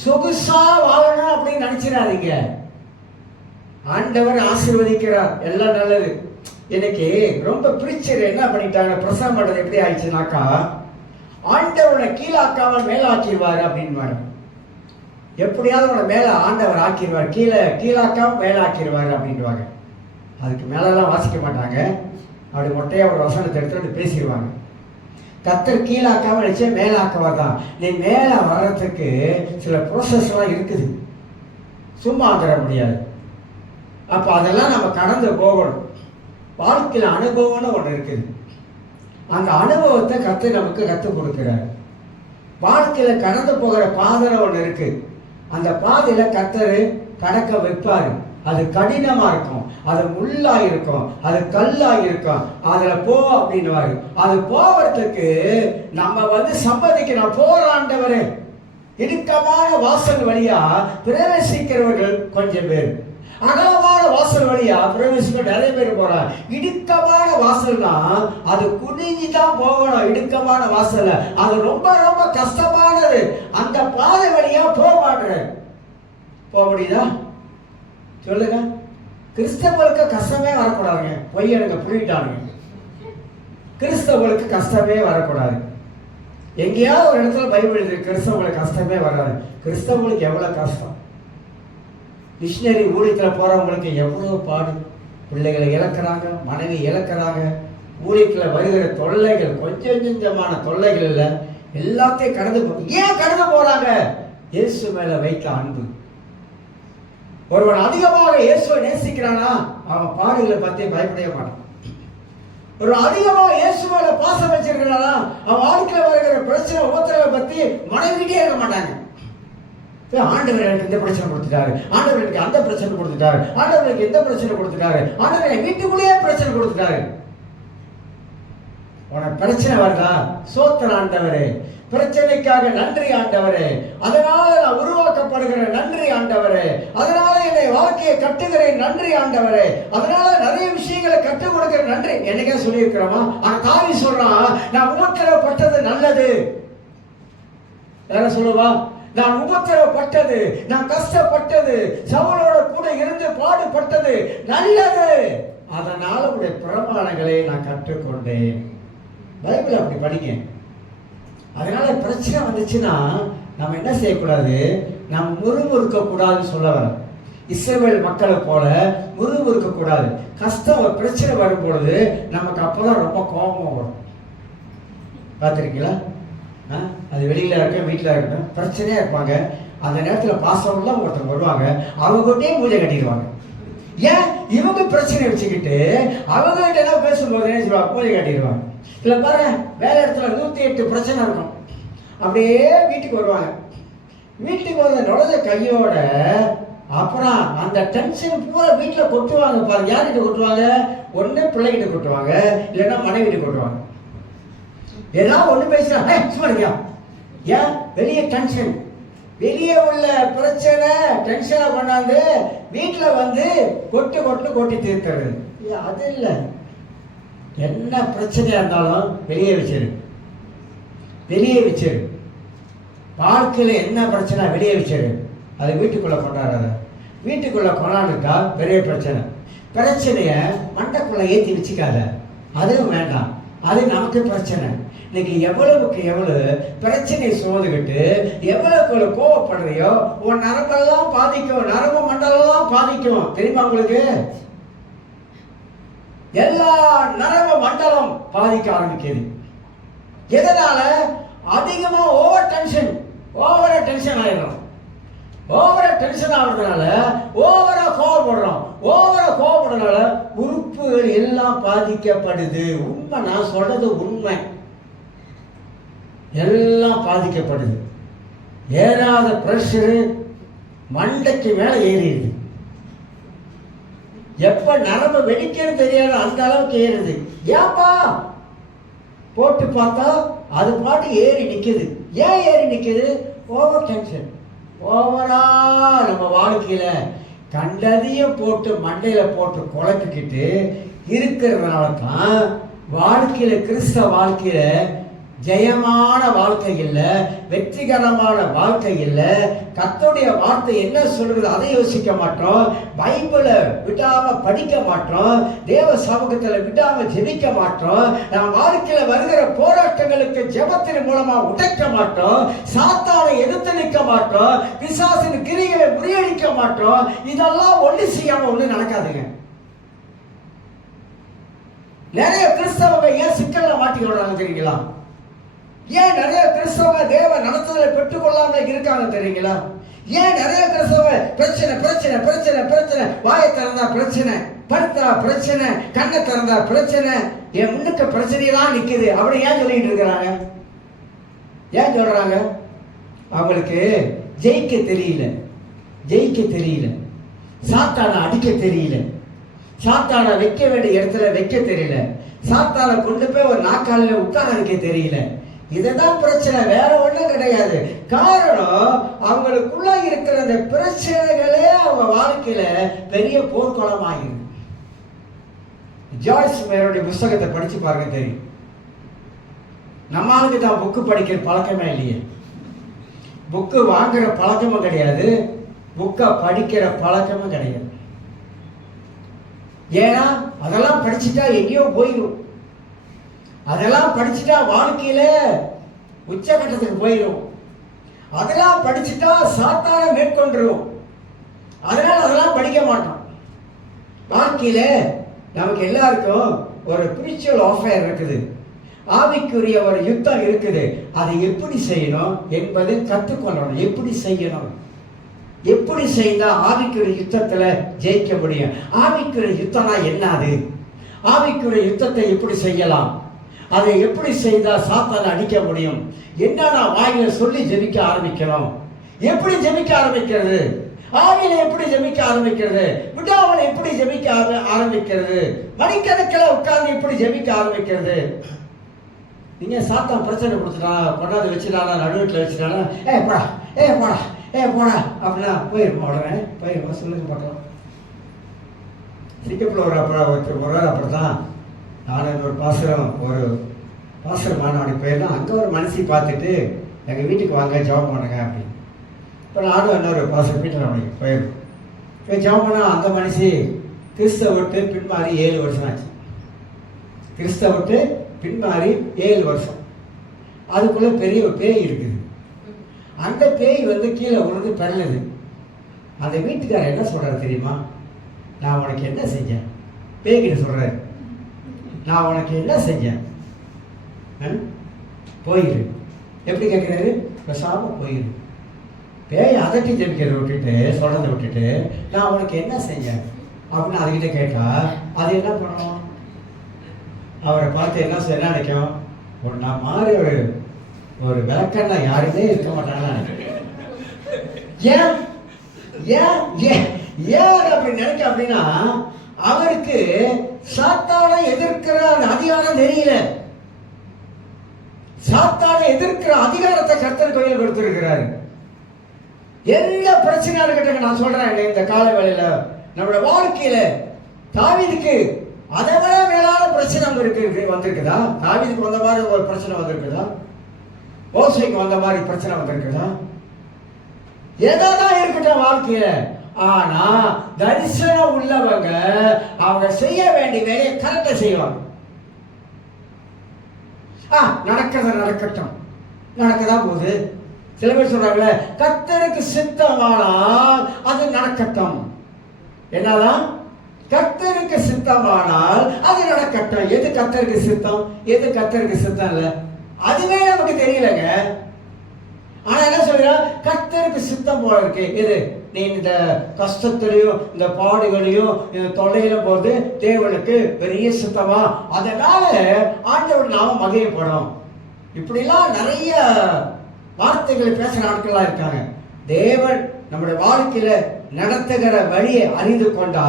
சொகுசா வாழணும் அப்படின்னு நினைச்சிடாதீங்க. ஆண்டவர் ஆசீர்வதிக்கிறார், எல்லாம் நல்லது. இன்னைக்கு ரொம்ப பிரீச்சர் என்ன பண்ணிட்டாங்க, பிரசங்கம் பண்றது எப்படி ஆயிடுச்சுனாக்கா, ஆண்டவனை கீழாக்காமல் மேலாக்கிடுவாரு அப்படின்னு. எப்படியாவது உன மேல ஆண்டவர் ஆக்கிடுவார், கீழாக்காம மேலாக்கிடுவாரு அப்படின்வாங்க. அதுக்கு மேலெல்லாம் வாசிக்க மாட்டாங்க, அப்படி மொட்டையா ஒரு வசனத்தை எடுத்து பேசிடுவாங்க. கர்த்தர் கீழாக்காம நிச்சயம் மேலாக்குவார் தான். நீ மேல வர்றதுக்கு சில ப்ரோசஸ் எல்லாம் இருக்குது, சும்மா வந்துட முடியாது. அப்ப அதெல்லாம் நம்ம கடந்து போகணும். வாழ்க்கையில அனுபவம்னு ஒண்ணு இருக்குது. அந்த அனுபவத்தை கர்த்தர் நமக்கு கற்றுக் கொடுக்கிறார். வாழ்க்கையில கடந்து போகிற பாதை ஒண்ணு இருக்கு. அந்த பாதையில கர்த்தர் கடக்க வைப்பாரு. அது கடினமா இருக்கும், அது முள்ளா இருக்கும், அது கல்லா இருக்கும். அதுல போ அப்படின்னுவாரு. அது போவதுக்கு நம்ம சம்மதிக்கணும். போராண்டவரு இடுக்கமான வாசல் வழியா பிரவேசிக்கிறவர்கள் கொஞ்சம் பேர், அகலமான வாசல் வழியா பிரவேசிக்க நிறைய பேர் போறாங்க. இடுக்கமான வாசல்னா அது குனிஞ்சுதான் போகணும். இடுக்கமான வாசல் அது ரொம்ப ரொம்ப கஷ்டமானது. அந்த பாதை வழியா போக முடியுதா சொல்லுங்க? கிறிஸ்தவர்களுக்கு கஷ்டமே வரக்கூடாதுங்க. பொய்யனுங்க புரியிட்டானுங்க. கிறிஸ்தவர்களுக்கு கஷ்டமே வரக்கூடாது. எங்கேயாவது ஒரு இடத்துல பைபிள் இருக்கு, கிறிஸ்தவங்களுக்கு கஷ்டமே வராது. கிறிஸ்தவங்களுக்கு எவ்வளவு கஷ்டம். மிஷினரி ஊழியத்தில் போறவங்களுக்கு எவ்வளவு பாடு. பிள்ளைகளை இழக்கிறாங்க, மனைவி இழக்கிறாங்க. ஊழியத்தில் வருகிற தொல்லைகள் கொஞ்சம் கொஞ்சமான தொல்லைகள் இல்லை, எல்லாத்தையும் கடந்து ஏன் கடந்து போறாங்க? இயேசு மேல வைத்த அன்பு. ஒருவன் அதிகமாக இயேசுவை நேசிக்கிறானா அவன் பாடுகளை பத்தி பயப்படவே மாட்டான். ஒரு அதிகமாக இயேசு மேல பாசம் வச்சிருக்கிறானா அவன் வாழ்க்கையில் வருகிற பிரச்சனை உபத்திரவை பத்தி மனைவிட்டே இருக்க மாட்டாங்க. ஆண்டவர் எனக்கு இந்த பிரச்சனை கொடுத்துட்டாரு, ஆண்டவர் எனக்கு அந்த பிரச்சனை கொடுத்துட்டாரு, ஆண்டவர் எனக்கு இந்த பிரச்சனை கொடுத்துட்டாரு, ஆண்டவர் வீட்டுக்குள்ளேயே பிரச்சனை கொடுத்துட்டாரு. உனக்கு பிரச்சனை வருதா? சோத்திர ஆண்டவரே, பிரச்சனைக்காக நன்றி ஆண்டவரே, அதனால நான் உருவாக்கப்படுகிற நன்றி ஆண்டவரே, அதனால என்னை வாழ்க்கையை கட்டுகிறேன் நன்றி ஆண்டவரே, அதனால நிறைய விஷயங்களை கற்றுக் கொடுக்கிற நன்றி. என்னைக்கே சொல்லியிருக்கிறோமா? ஆனா தாவி சொல்றான், நான் உபத்திரப்பட்டது நல்லது. யார சொல்லுவா? நான் உபத்திரவப்பட்டது, நான் கஷ்டப்பட்டது, சவுலோட கூட இருந்து பாடுபட்டது நல்லது, அதனால உடைய பிரமாணங்களை நான் கற்றுக்கொண்டேன். பைபிள் அப்படி படிங்க. அதனால பிரச்சனை வந்துச்சுன்னா நம்ம என்ன செய்யக்கூடாது, நம்ம முறுமுறுக்க கூடாதுன்னு சொல்ல வர. இஸ்ரவேல் மக்களை போல முறுமுறுக்க கூடாது. கஷ்டம் பிரச்சனை வரும்பொழுது நமக்கு அப்பதான் ரொம்ப கோபம் வரும். பார்த்துருக்கீங்களா? அது வெளியில இருக்க வீட்டில் இருக்கட்டும் பிரச்சனையா இருப்பாங்க. அந்த நேரத்தில் பாசம்லாம் ஒருத்தர் வருவாங்க, அவங்ககிட்டே பூஜை கட்டிடுவாங்க. ஏன்? இவங்க பிரச்சனை வச்சுக்கிட்டு அவங்க கிட்ட என்ன பேசும்போது என்ன சொல்லுவாங்க, பூஜை கட்டிடுவாங்க. இல்லை பாரு, வேலை இடத்துல 108 பிரச்சனை இருக்கும். அப்படியே வீட்டுக்கு வருவாங்க. வீட்டுக்கு வந்த நுழைஞ்ச கையோட அப்புறம் அந்த டென்ஷன் பூரா வீட்டில் கொட்டுவாங்க. பாருங்க, யார்கிட்ட கொட்டுவாங்க? ஒன்று பிள்ளைகிட்ட கொட்டுவாங்க, இல்லைன்னா மனைவிட்ட கொட்டுவாங்க. ஏதாவது ஒன்று பேசுறாங்க, சும்மா ஏன்? வெளியே டென்ஷன், வெளியே உள்ள பிரச்சனை டென்ஷனை கொண்டாந்து வீட்டில் வந்து கொட்டி தீர்க்கிறது. அது இல்லை. என்ன பிரச்சனையா இருந்தாலும் வெளியே வச்சிரு. வாழ்க்கையில் என்ன பிரச்சனை வெளியே வச்சிரு. அது வீட்டுக்குள்ள கொண்டாடாத. வீட்டுக்குள்ள கொண்டாடுக்கா பெரிய பிரச்சனைய மண்டைக்குள்ள ஏற்றி வச்சுக்காத. அதுவும் வேண்டாம், அது நமக்கு பிரச்சனை. இன்னைக்கு எவ்வளவுக்கு எவ்வளவு பிரச்சனை சோதுகிட்டு எவ்வளவுக்கு கோவப்படுறியோ உன் நரம்பெல்லாம் பாதிக்கும், நரம்பு மண்டலம் பாதிக்கும். தெரியுமா உங்களுக்கு? எல்லா நரம்பு மண்டலம் பாதிக்க ஆரம்பிக்குது. எதனால? அதிகமா ஓவரா டென்ஷன் ஆயிடும். ஓவரா டென்ஷன் ஆகுறதுனால ஓவரா கோவப்படுறதுனால உறுப்புகள் எல்லாம் பாதிக்கப்படுது. உண்மை, நான் சொல்றது உண்மை. எல்லாம் பாதிக்கப்படுது. ஏறாத பிரஷரு மண்டைக்கு மேல ஏறிடுது. எப்ப நரம்பு வெடிக்கிறது தெரியாது, அந்த அளவுக்கு ஏறுது. ஏப்பா போட்டு பார்த்தா அது பாட்டு ஏறி நிக்குது. ஏன் ஏறி நிக்குது? Over tension. ஓவரா நம்ம வாழ்க்கையில கண்டதையும் போட்டு மண்டையில போட்டு குழப்பிக்கிட்டு இருக்கிறதுனால தான் வாழ்க்கையில, கிறிஸ்தவ வாழ்க்கையில ஜெயமான வாழ்க்கை இல்லை, வெற்றிகரமான வாழ்க்கை இல்லை. கர்த்தருடைய வார்த்தை என்ன சொல்றது அதை யோசிக்க மாட்டோம். பைபிளை விடாம படிக்க மாட்டோம். தேவ சமூகத்துல விடாம ஜெபிக்க மாட்டோம். நாம் வாழ்க்கையில வருகிற போராட்டங்களுக்கு ஜெபத்தின் மூலமா உடைக்க மாட்டோம். சாத்தானை எதிர்த்து நிற்க மாட்டோம். பிசாசின் கிரிகளை முறியடிக்க மாட்டோம். இதெல்லாம் ஒண்ணு செய்யாம ஒண்ணு நடக்காதுங்க. நிறைய கிறிஸ்தவங்க ஏன் சிக்கல்ல மாட்டிக்கொள்றாங்க தெரியுங்களா? ஏன் நிறைய கிறிஸ்தவங்க தேவ நடத்துதலை பெற்றுக்கொள்ளாமல் இருக்காங்க தெரியுங்களா? ஏன் நிறைய கிறிஸ்தவங்க பிரச்சனை, வாயை திறந்தா பிரச்சனை, படுத்தா பிரச்சனை, கண்ணை திறந்தா பிரச்சனை, என் முன்னுக்கு பிரச்சனையெல்லாம் நிக்குது அப்படி ஏன் சொல்லிட்டு இருக்கிறாங்க? ஏன் சொல்றாங்க? அவங்களுக்கு ஜெயிக்க தெரியல, சாத்தானை அடிக்க தெரியல, சாத்தானை வைக்க வேண்டிய இடத்துல வைக்க தெரியல, சாத்தானை கொண்டு போய் ஒரு நாக்காலில் உட்கார வைக்க தெரியல. இதுதான் பிரச்சனை, வேற ஒண்ணும் கிடையாது. காரணம் அவங்களுக்குள்ள இருக்கிற அந்த பிரச்சனைகளே அவங்க வாழ்க்கையில பெரிய போர்க்குளமாகிருக்கு. ஜாய்ஸ் மேயருடைய புத்தகத்தை படிச்சு பாருங்க, தெரியும். நம்மளுக்கு தான் புக்கு படிக்கிற பழக்கமே இல்லையே. புக்கு வாங்குற பழக்கமும் கிடையாது, புக்கை படிக்கிற பழக்கமும் கிடையாது. ஏன்னா அதெல்லாம் படிச்சுட்டா எங்கேயோ போயிடும். அதெல்லாம் படிச்சுட்டா வாழ்க்கையில உச்சகட்டத்துக்கு போயிடும். அதெல்லாம் படிச்சுட்டா சாத்தான மேற்கொண்டுரும். அதனால அதெல்லாம் படிக்க மாட்டோம். வாழ்க்கையில நமக்கு எல்லாருக்கும் ஒரு ஸ்பிரிச்சுவல் வார்ஃபேர் இருக்குது, ஆவிக்குரிய ஒரு யுத்தம் இருக்குது. அதை எப்படி செய்யணும் என்பதை கற்றுக்கொள்ளணும். எப்படி செய்தா ஆவிக்குரிய யுத்தத்துல ஜெயிக்க முடியும்? ஆவிக்குரிய யுத்தம்னா என்னது? ஆவிக்குரிய யுத்தத்தை எப்படி செய்யலாம்? அதை எப்படி செய்தா சாத்தானை அடிக்க முடியும்? என்னன்னா வாயில சொல்லி ஜெபிக்க ஆரம்பிக்கிறோம். எப்படி ஜெபிக்க ஆரம்பிக்கிறது? ஆவியில எப்படி ஜெபிக்க ஆரம்பிக்கிறது? விடாமல் எப்படி ஜெபிக்க ஆரம்பிக்கிறது? மணிக்கணக்கில் உட்கார்ந்து எப்படி ஜெபிக்க ஆரம்பிக்கிறது? நீங்க சாத்தான் பிரச்சனை கொடுத்துட்டா, கொண்டாந்து வச்சுட்டானா, நடுவீட்டில் வச்சுட்டானா, போடா அப்படின்னா போயிருமா? உடனே போயிருமா? சொல்லுங்க பார்க்கலாம். சிங்கப்பூர்ல ஒரு அப்படிதான். நானும் ஒரு பாசரம் மாநாடு போயிருந்தோம். அங்கே ஒரு மனசி பார்த்துட்டு எங்கள் வீட்டுக்கு வாங்க ஜெபம் பண்ணுங்க அப்படின்னு. இப்போ நானும் இன்னொரு 10 மீட்டர் அவனுக்கு போயிருக்கோம். இப்போ ஜாமனா அந்த மனுஷி கிறிஸ்தவ விட்டு பின்மாறி 7 வருஷம் ஆச்சு. கிறிஸ்தவ விட்டு பின்மாறி 7 வருஷம். அதுக்குள்ளே பெரிய ஒரு பேய் இருக்குது. அந்த பேய் வந்து கீழே விழுந்து பெறலுது. அந்த வீட்டுக்காரர் என்ன சொல்கிறார் தெரியுமா? நான் உனக்கு என்ன செஞ்சேன்? பேய்கிட்ட சொல்கிறாரு, நான் உனக்கு என்ன செஞ்சேன்? போயிரு. எப்படி கேட்குறாரு? பேசாமல் போயிரு. பேய் அதட்டி ஜெபிக்கிறத விட்டுட்டு, சொல்கிறத விட்டுட்டு, நான் உனக்கு என்ன செஞ்சேன் அப்படின்னு அதுக்கிட்ட கேட்டா அது என்ன பண்ணணும்? அவரை பார்த்து என்ன நினைக்கும்? நான் மாதிரி ஒரு விளக்கண்ணா யாருமே இருக்க மாட்டாங்களா? ஏன் ஏன் ஏன் அப்படி நினைக்க அப்படின்னா, அவருக்கு சாத்தானை எதிர்க்கிற அதிகாரம் தெரியல. சாத்தானை எதிர்க்கிற அதிகாரத்தை கர்த்தர் கையில் கொடுத்திருக்கிறாரு. எந்த பிரச்சனையா இருக்கட்டும், நான் சொல்றேன் இந்த கால வேளையில நம்மளோட வாழ்க்கையில தாவீதுக்கு அதை விட மேலான பிரச்சனை வந்திருக்குதா? தாவீதுக்கு வந்த மாதிரி ஒரு பிரச்சனை வந்திருக்குதா? மோசேக்கு வந்த மாதிரி பிரச்சனை வந்திருக்குதா? ஏதாவது இருக்கட்டும் வாழ்க்கையில, ஆனா தரிசனம் உள்ளவங்க அவங்க செய்ய வேண்டிய வேலையை கரெக்டா செய்வாங்க. நடக்கட்டும், நடக்கதான் போகுது. சில பேர் சொல்றாங்களே, கர்த்தருக்கு சித்தமானால் அது நடக்கட்டும். என்னதான்? கர்த்தருக்கு சித்தமானால் அது நடக்கட்டும். எது கர்த்தருக்கு சித்தம், எது கர்த்தருக்கு சித்தம் இல்ல, அதுவே நமக்கு தெரியலங்க. ஆனா என்ன சொல்றா? கர்த்தருக்கு சித்தம் போல இருக்கு. எது? நீ இந்த கஷ்டத்திலையும் இந்த பாடுகளையும் இந்த தொல்லையிலும் போது தேவனுக்கு பெரிய சித்தமா, அதனால ஆண்டவர் நாம மகிழப்படும். இப்படிலாம் நிறைய வார்த்தைகளை பேசுற ஆட்களா இருக்காங்க. தேவன் நம்முடைய வாழ்க்கையில நடத்துகிற வழியை அறிந்து கொண்டா,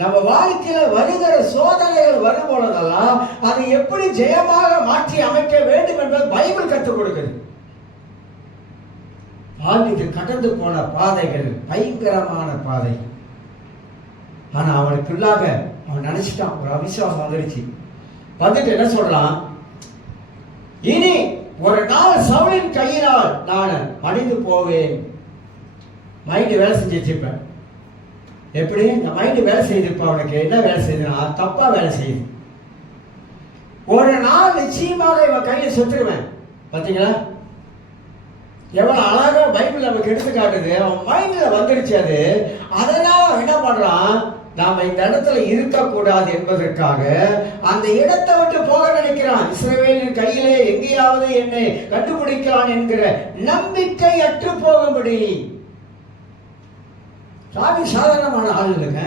நம்ம வாழ்க்கையில வருகிற சோதனைகள் வரும் பொழுதெல்லாம் அதை எப்படி ஜெயமாக மாற்றி அமைக்க வேண்டும் என்பது பைபிள் கற்றுக் கொடுக்குது. தாவீது கடந்து போன பாதைகள் பயங்கரமான பாதை. ஆனா அவனுக்குள்ளாக அவன் நினைச்சிட்டான், ஒரு அவிசுவாசம் வந்துருச்சு. வந்துட்டு என்ன சொல்றான்? இனி ஒரு நாள் சவுலின் கையினால் நான் மடிந்து போவேன். மைண்டு வேலை செஞ்சிருப்பேன். எப்படி இந்த மைண்டு வேலை செய்திருப்ப? அவனுக்கு என்ன வேலை செய்யுதுன்னா, தப்பா வேலை செய்யுது. ஒரு நாள் நிச்சயமாக இவன் கையில செத்துருவேன். பார்த்தீங்களா எவ்வளவு அழகா பைபிள் நமக்கு எடுத்து காட்டுது. அவன் மைண்ட்ல வந்துடுச்சு அது. அதனால என்ன பண்றான்? நாம இந்த இடத்துல இருக்கக்கூடாது என்பதற்காக அந்த இடத்தை விட்டு போக நினைக்கிறான். இஸ்ரவேலின் கையிலே எங்கேயாவது என்னை கண்டுபிடிக்கிறான் என்கிற நம்பிக்கை அற்று போகும்படி. தாவீது சாதாரணமான ஆள் இல்லைங்க.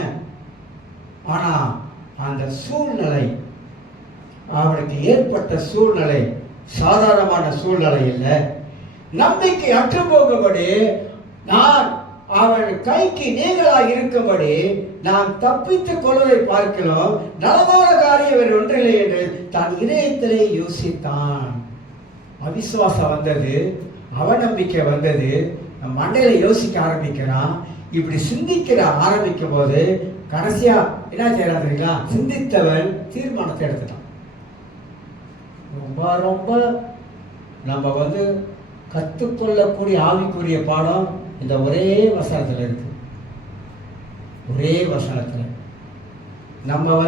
ஆனா அந்த சூழ்நிலை, அவனுக்கு ஏற்பட்ட சூழ்நிலை சாதாரணமான சூழ்நிலை இல்லை. நம்பிக்கை அற்று போகும்படி, நான் அவன் கைக்கு நீங்களாக இருக்கும்படி நான் தப்பித்துக் கொள்வதை பார்க்கிறோம். நலமான காரியம் வேறு ஒன்றில்லை என்று தன் இதயத்திலே யோசித்தான். அவிசுவாசம் வந்தது, அவநம்பிக்கை வந்தது. மண்டையில யோசிக்க ஆரம்பிக்கிறான். இப்படி சிந்திக்கிற ஆரம்பிக்கும் போது கடைசியா என்ன செய்யறான் தெரியுங்களா? சிந்தித்தவன் தீர்மானத்தை எடுத்துட்டான். ரொம்ப ரொம்ப நம்ம கற்றுக்கொள்ளக்கூடிய ஆவிக்குரிய பாடம் இந்த ஒரே வசனத்தில் இருக்கு. ஒரே வசனத்தில் நம்ம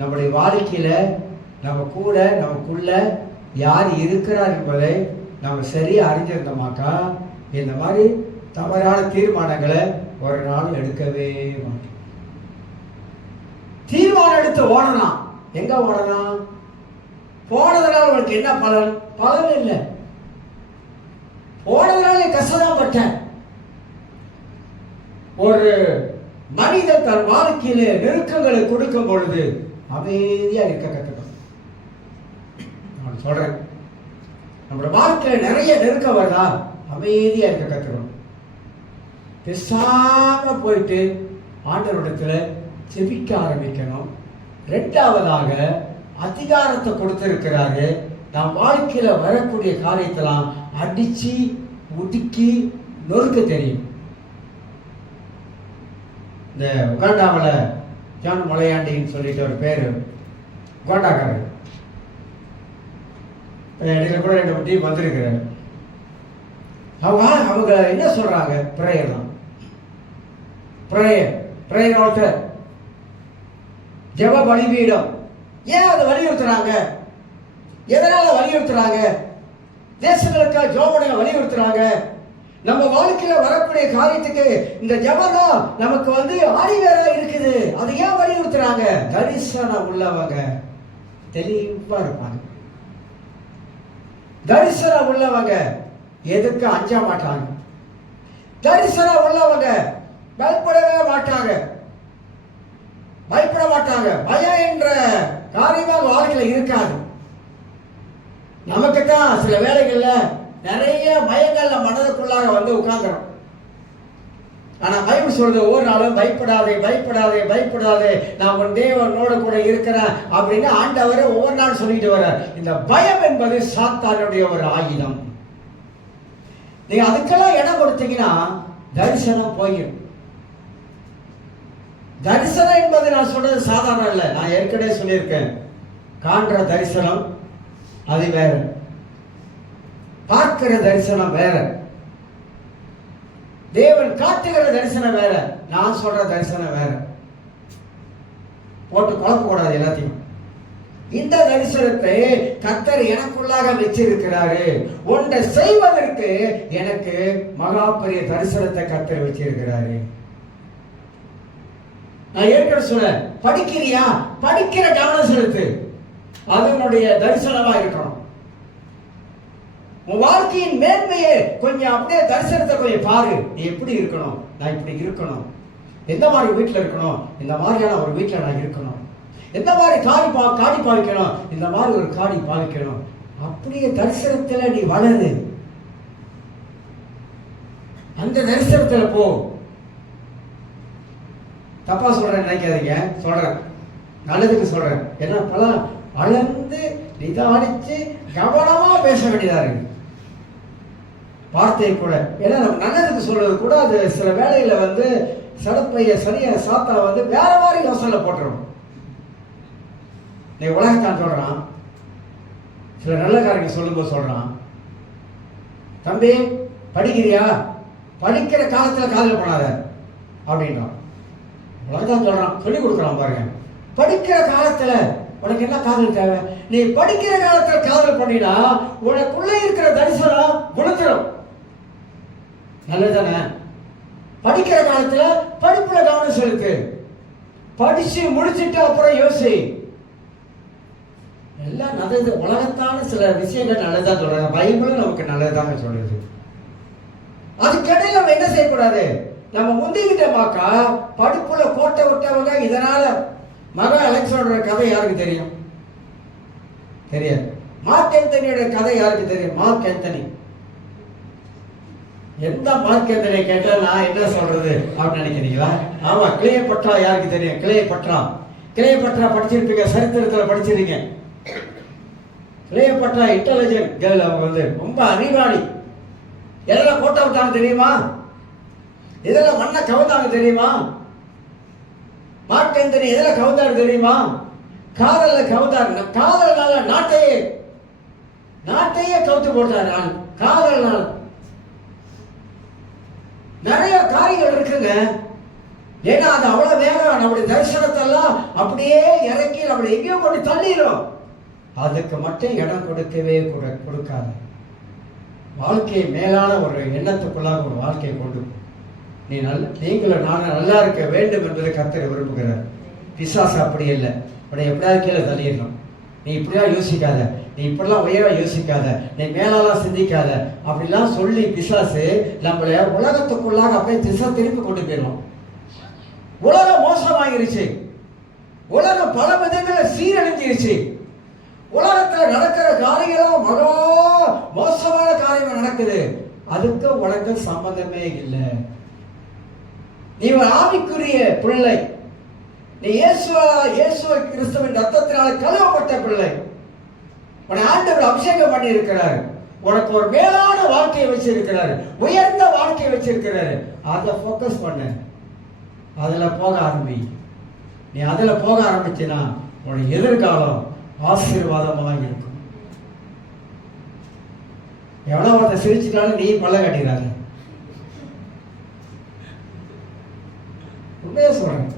நம்முடைய வாழ்க்கையில நம்ம கூட நமக்குள்ள யார் இருக்கிறார் என்பதை நம்ம சரியா அறிஞ்சிருந்தோமாக்கா இந்த மாதிரி தவறான தீர்மானங்களை ஒரு நாள் எடுக்கவே மாட்டோம். தீர்மானம் எடுத்து ஓடலாம். எங்க ஓடலாம்? போனதுனால உனக்கு என்ன பலன்? பலன் இல்லை. போனதுனால கஷ்டம் பட்டேன். ஒரு மனிதன் தன் வாழ்க்கையிலே நெருக்கங்களை கொடுக்கும் பொழுது அமைதியா இருக்க கற்றுக்கணும். நான் சொல்றேன், நம்மளோட வாழ்க்கையில நிறைய நெருக்கம் வருதா? அமைதியா இருக்க கற்றுக்கணும். பேசாம போயிட்டு ஆண்டவரிடத்துல செபிக்க ஆரம்பிக்கணும். ரெண்டாவதாக அதிகாரத்தை கொடுத்திருக்கிறாரு. நாம் வாழ்க்கையில வரக்கூடிய காரியத்தெல்லாம் அடிச்சு ஒடுக்கி நொறுக்க தெரியும். இந்த உகாண்டாவில் ஜான் மலையாண்டின்னு சொல்லிட்டு ஒரு பேர், உகாண்டாக்காரர். இடையில கூட 2 டீம் வந்திருக்கிறார். அவங்க என்ன சொல்றாங்க? பிரேயர் தான். பிரேயர் ஆல்டர், ஜெப பலிபீடம். ஏன் அதை வலியுறுத்துறாங்க? எதனால வலியுறுத்துறாங்க? தேசங்களுக்காக ஜோபனை வலியுறுத்துறாங்க. நம்ம வாழ்க்கையில வரக்கூடிய காரியத்துக்கு இந்த ஜெபம் தான் நமக்கு ஆணிவேரா இருக்குது. அது ஏன் வலியுறுத்துறாங்க? தரிசனம் உள்ளவங்க தெளிவா இருப்பாங்க. தரிசனம் உள்ளவங்க எதுக்கு அஞ்ச மாட்டாங்க. தரிசனம் உள்ளவங்க பயப்படவே மாட்டாங்க. பயப்பட மாட்டாங்க. பயம் என்ற காரியமாக வாழ்க்கையில இருக்காது. நமக்கு தான் சில வேளைகள்ல நிறைய பயங்கள்ல மனதுக்குள்ளாக உட்கார்ந்துடும். ஆனா பைபிள் சொல்றது, ஒரு நாளும் பயப்படாதே பயப்படாதே பயப்படாதே, நான் உன் தேவனோட கூட இருக்கிறேன் அப்படின்னு ஆண்டவர் ஒவ்வொரு நாள் சொல்லிட்டு வர. இந்த பயம் என்பது சாத்தானுடைய ஒரு ஆயுதம். நீங்க அதுக்கெல்லாம் இடம் கொடுத்தீங்கன்னா தரிசனம் போயிடும். தரிசனம் என்பது நான் சொல்றது சாதாரண இல்லை. நான் ஏற்கனவே சொல்லியிருக்கேன், காண்ற தரிசனம் அது வேற, பார்க்கிற தரிசனம் வேற, தேவன் காட்டுகிற தரிசனம் வேற, நான் சொல்ற தரிசனம் வேற. போட்டு குழப்ப கூடாது எல்லாத்தையும். இந்த தரிசனத்தை கர்த்தர் எனக்குள்ளாக வச்சிருக்கிறாரு. ஒன்றை செய்வதற்கு எனக்கு மகா பெரிய தரிசனத்தை கர்த்தர் வச்சிருக்கிறாரு. நான் ஏற்கனவே சொன்னேன், படிக்கிறியா? படிக்கிற கவனம் செலுத்து. அதனுடைய தரிசனமா இருக்கணும். உன் வாழ்க்கையின் மேன்மையை கொஞ்சம் அப்படியே தரிசனத்தை கொஞ்சம் பாரு. நீ எப்படி இருக்கணும்? நான் இப்படி இருக்கணும். எந்த மாதிரி வீட்டில் இருக்கணும்? இந்த மாதிரியான ஒரு வீட்டில் நான் இருக்கணும். எந்த மாதிரி காடி பாவிக்கணும்? இந்த மாதிரி ஒரு காடி பாவிக்கணும். அப்படியே தரிசனத்தில் நீ வளரு. அந்த தரிசனத்தில் போ. தப்பா சொல்றேன் நினைக்காதீங்க, சொல்றேன், நல்லதுக்கு சொல்றேன். ஏன்னா பல வளர்ந்து நிதானிச்சு கவனமா பேச வேண்டியதா இருக்கு வார்த்தையை கூட. ஏன்னா நம்ம நல்லதுக்கு சொல்றது கூட அது சில வேளையில சடப்பைய சரியா சாத்தா வேற மாதிரி யோசனை போட்டுரும். நீ உலகத்தான் சொல்றான், சில நல்ல காரியங்கள் சொல்லும்போது சொல்றான், தம்பி படிக்கிறியா? படிக்கிற காலத்துல காதல் பண்ணாத அப்படின்றான். உலகத்தான் சொல்றான், சொல்லிக் கொடுக்குறான் பாருங்க. படிக்கிற காலத்துல உனக்கு என்ன காதல் தேவை? நீ படிக்கிற காலத்துல காதல் பண்ணினா உனக்குள்ள இருக்கிற தரிசனம் விழுந்துடும். நல்லதானே? படிக்கிற காலத்துல படிப்புல கவனம் செலுத்து. படிச்சு முடிச்சுட்டு அப்புறம் யோசி. எல்லாம் நல்லது. உலகத்தான சில விஷயங்கள் நல்லதா சொல்றாங்க, பைபிளும் நமக்கு நல்லதாங்க சொல்லுது. அதுக்கிடையில நம்ம என்ன செய்யக்கூடாது? நம்ம முந்திக்கிட்டமாக்கா படிப்புல கோட்டை விட்டவங்க. இதனால மக அலெக்சாண்டரோட கதை யாருக்கு தெரியும்? தெரியாது. மார்க் ஆந்தனியோட கதை யாருக்கு தெரியும்? Mark Antony. எந்த மார்க் ஆந்தனி கேட்டா நான் என்ன சொல்றது அப்படின்னு நினைக்கிறீங்களா? ஆமா, கிளியோபட்ரா யாருக்கு தெரியும்? கிளியோபட்ரா படிச்சிருப்பீங்க, சரித்திரத்துல படிச்சிருக்கீங்க. Cleopatra intelligent girl. அவங்க ரொம்ப அறிவாளி. எதெல்லாம் கோட்டை விட்டாங்க தெரியுமா? இதெல்லாம் மண்ணை கவுந்தாங்க தெரியுமா? மார்க் ஆந்தனி எதில் கவுந்தாரு தெரியுமா? காதல்ல கவுந்தாரு. காதல்னால நாட்டையே கவுத்து போட்டாரு. காதல்னால நிறைய காரியங்கள் இருக்குங்க. ஏன்னா அது அவ்வளவு வேகம். நம்முடைய தரிசனத்தெல்லாம் அப்படியே இறக்கி நம்மளை எங்கேயோ கொண்டு தள்ளிடும். அதுக்கு மட்டும் இடம் கொடுக்கவே கொடுக்காது. வாழ்க்கையை மேலான ஒரு எண்ணத்துக்குள்ளாக ஒரு வாழ்க்கையை கொண்டு நீங்களும் நானும் நல்லா இருக்க வேண்டும் என்பதை கர்த்தர் விரும்புகிறார். பிசாசு அப்படி இல்லை. உடைய எப்படியாவது கீழே தள்ளிடணும். நீ இப்படியா யோசிக்காத, நீ இப்படிலாம் உயரா யோசிக்காத, நீ மேலாலாம் சிந்திக்காத அப்படிலாம் சொல்லி பிசாசு நம்மள உலகத்துக்குள்ளாக அப்படியே திசை திருப்பி கொண்டு போயிடும். உலகம் மோசமாகிருச்சு. உலகம் பல விதங்களை சீரழிஞ்சிருச்சு. உலகத்துல நடக்கிற காரியங்களும் மகா மோசமான காரியங்கள் நடக்குது. அதுக்கு உனக்கு சம்பந்தமே இல்லை. நீ ஒரு ஆவிக்குரிய பிள்ளை. நீ இயேசு கிறிஸ்துவின் ரத்தத்தினால கழுவப்பட்ட பிள்ளை. உன்னை ஆண்டவர் அபிஷேகம் பண்ணி இருக்கிறார். உனக்கு ஒரு மேலான வாழ்க்கையை வச்சிருக்கிறாரு, உயர்ந்த வாழ்க்கையை வச்சிருக்கிறாரு. அதை போக்கஸ் பண்ண, அதுல போக ஆரம்பி. நீ அதுல போக ஆரம்பிச்சினா உனக்கு எதிர்காலம் ஆசீர்வாதமாக இருக்கும். எவனோ ஒருத்தன் சிரிச்சுட்டாலும் நீ பல்ல காட்டிடாத. உண்மையா சொல்றேன்.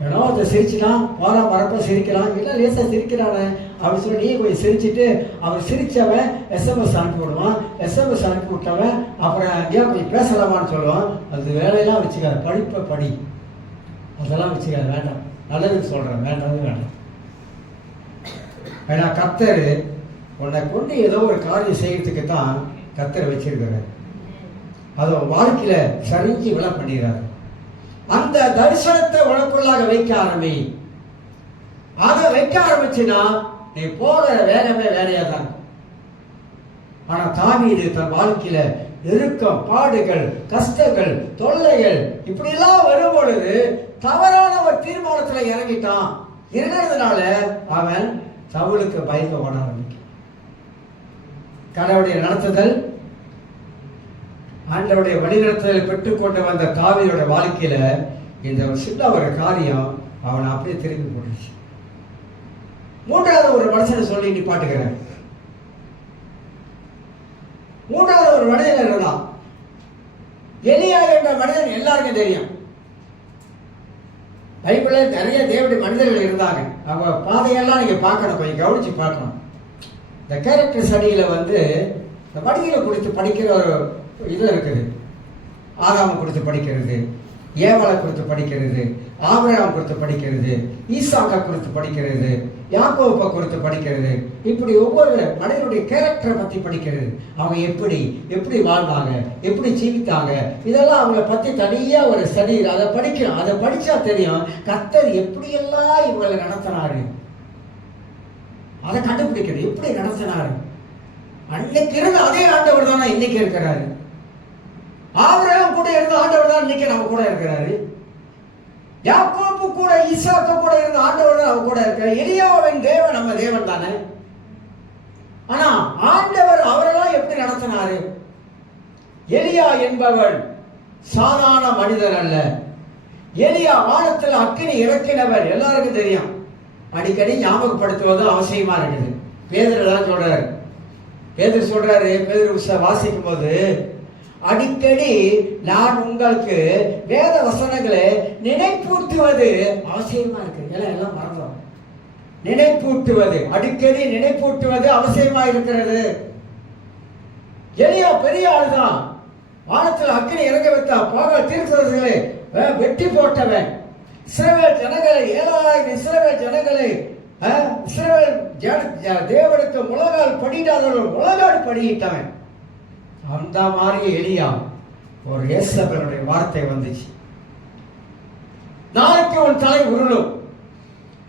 எவனோ ஒருத்தன் சிரிச்சுட்டான், போற வரப்ப சிரிக்கிறான், இல்லை லேசா சிரிக்கிறானே அப்படின்னு சொல்லி நீ கொஞ்சம் சிரிச்சுட்டு, அவர் சிரிச்சவன் எஸ்எம்எஸ் அனுப்பி விடுவான். எஸ்எம்எஸ் அனுப்பி விட்டவன் அப்புறம் ஏன் கொஞ்சம் பேசலாமான்னு சொல்லுவான். அது வேலையெல்லாம் வச்சுக்காது. படிப்பை படி, அதெல்லாம் வச்சுக்காது. வேண்டாம். நல்லதுன்னு சொல்றேன், வேண்டாம் வேண்டாம். ஏன்னா கர்த்தர் உன்னை கொண்டு ஏதோ ஒரு காரியம் செய்யறதுக்கு தான் கர்த்தர் வச்சிருக்கிறார். அதை வாழ்க்கையில சரிஞ்சு விழா பண்ணிடுறாரு. அந்த தரிசனத்தை உனக்குள்ளாக வைக்க ஆரம்பி. அதை வைக்க ஆரம்பிச்சுன்னா நீ போகிற வேகமே வேலையா தான். ஆனா தாவீது தன் வாழ்க்கையில நெருக்கம், பாடுகள், கஷ்டங்கள், தொல்லைகள் இப்படி எல்லாம் வரும் பொழுது தவறான ஒரு தீர்மானத்துல இறங்கிட்டான். இருந்ததுனால அவன் சவுலுக்கு பயந்து ஓட ஆரம்பிக்கும். கடவுளுடைய நடத்துதல், ஆண்டவருடைய வழிநடத்துதலை பெற்றுக்கொண்டு வந்த தாவீதோட வாழ்க்கையில இந்த சின்ன ஒரு காரியம் அவனை அப்படியே திரும்பி போட்டுச்சு. மூன்றாவது ஒரு மனுஷனை சொல்லி நீ பாட்டுக்கிறேன். மூன்றாவது ஒரு மனிதன் இருந்தான். எலியா என்ற மனிதன் எல்லாருக்கும் தெரியும். பைபிளில் நிறைய தேவனுடைய மனிதர்கள் இருந்தாங்க. அவங்க பாதையெல்லாம் நீங்க பார்க்கணும், கொஞ்சம் கவனிச்சு பார்க்கணும். இந்த கேரக்டர் ஸ்டடியில இந்த வடிகளை குறித்து படிக்கிற ஒரு இது இருக்குது. ஆதாம் குறித்து படிக்கிறது, ஏவாளை குறித்து படிக்கிறது, ஆபிரகாம் குறித்து படிக்கிறது, ஈசாக்கா குறித்து படிக்கிறது, யாக்கோபை குறித்து படிக்கிறது. இப்படி ஒவ்வொரு மனிதனுடைய கேரக்டரை பற்றி படிக்கிறது. அவங்க எப்படி எப்படி வாழ்ந்தாங்க, எப்படி ஜீவித்தாங்க, இதெல்லாம் அவங்கள பற்றி தனியாக ஒரு ஸ்டடி. அதை படிக்கணும். அதை படித்தா தெரியும் கர்த்தர் எப்படியெல்லாம் இவங்களை நடத்தினாரு. அதை கண்டுபிடிக்கிறது, எப்படி நடத்தினாரு. அன்னைக்கு இருந்த அதே ஆண்டவர் தானே இன்னைக்கு இருக்கிறாரு. ஆபிரகாம் கூட இருந்த ஆண்டவர் தான் இன்னைக்கு நம்ம கூட இருக்கிறாரு. யாக்கோபு கூட, ஈசாக்கு கூட இருந்த ஆண்டவர் தான் நம்ம கூட இருக்கிறார். எலியாவின் தேவன் நம்ம தேவன் தானே. ஆனா ஆண்டவர் அவரெல்லாம் எப்படி நடத்தினாரு? எலியா என்பவன் சாதாரண மனிதர் அல்ல. எலியா வானத்தில் அக்கினி இறக்கினவர், எல்லாருக்கும் தெரியும். அடிக்கடி ஞாபகப்படுத்துவது அவசியமா இருக்குது. பேதுரு தான் சொல்றாரு. பேதுரு சொல்றாரு, பேதுரு வாசிக்கும் போது அடிக்கடி நான் உங்களுக்கு வேத வசனங்களை நினைப்பூட்டுவது அவசியமா இருக்கு. எல்லாம் மறந்தோம். நினைப்பூட்டுவது, அடிக்கடி நினைப்பூட்டுவது அவசியமா இருக்கிறது. எலியா பெரிய ஆளுதான். வானத்தில் அக்கினி இறங்க வைத்தா பாகால் தீர்க்கதரிசிகளை வெட்டி போட்டவன். இஸ்ரவேல் ஜனங்களை 7000 இஸ்ரவேல் ஜனங்களை இஸ்ரவேல் தேவனுக்கு முழங்கால் படியிடாதவர்கள் முழங்கால் படியிட்டவன். அந்த மாதிரி எலியா ஒரு ஏசபேலுடைய வார்த்தை வந்துச்சு, நாளைக்கு உன் தலை உருளும்.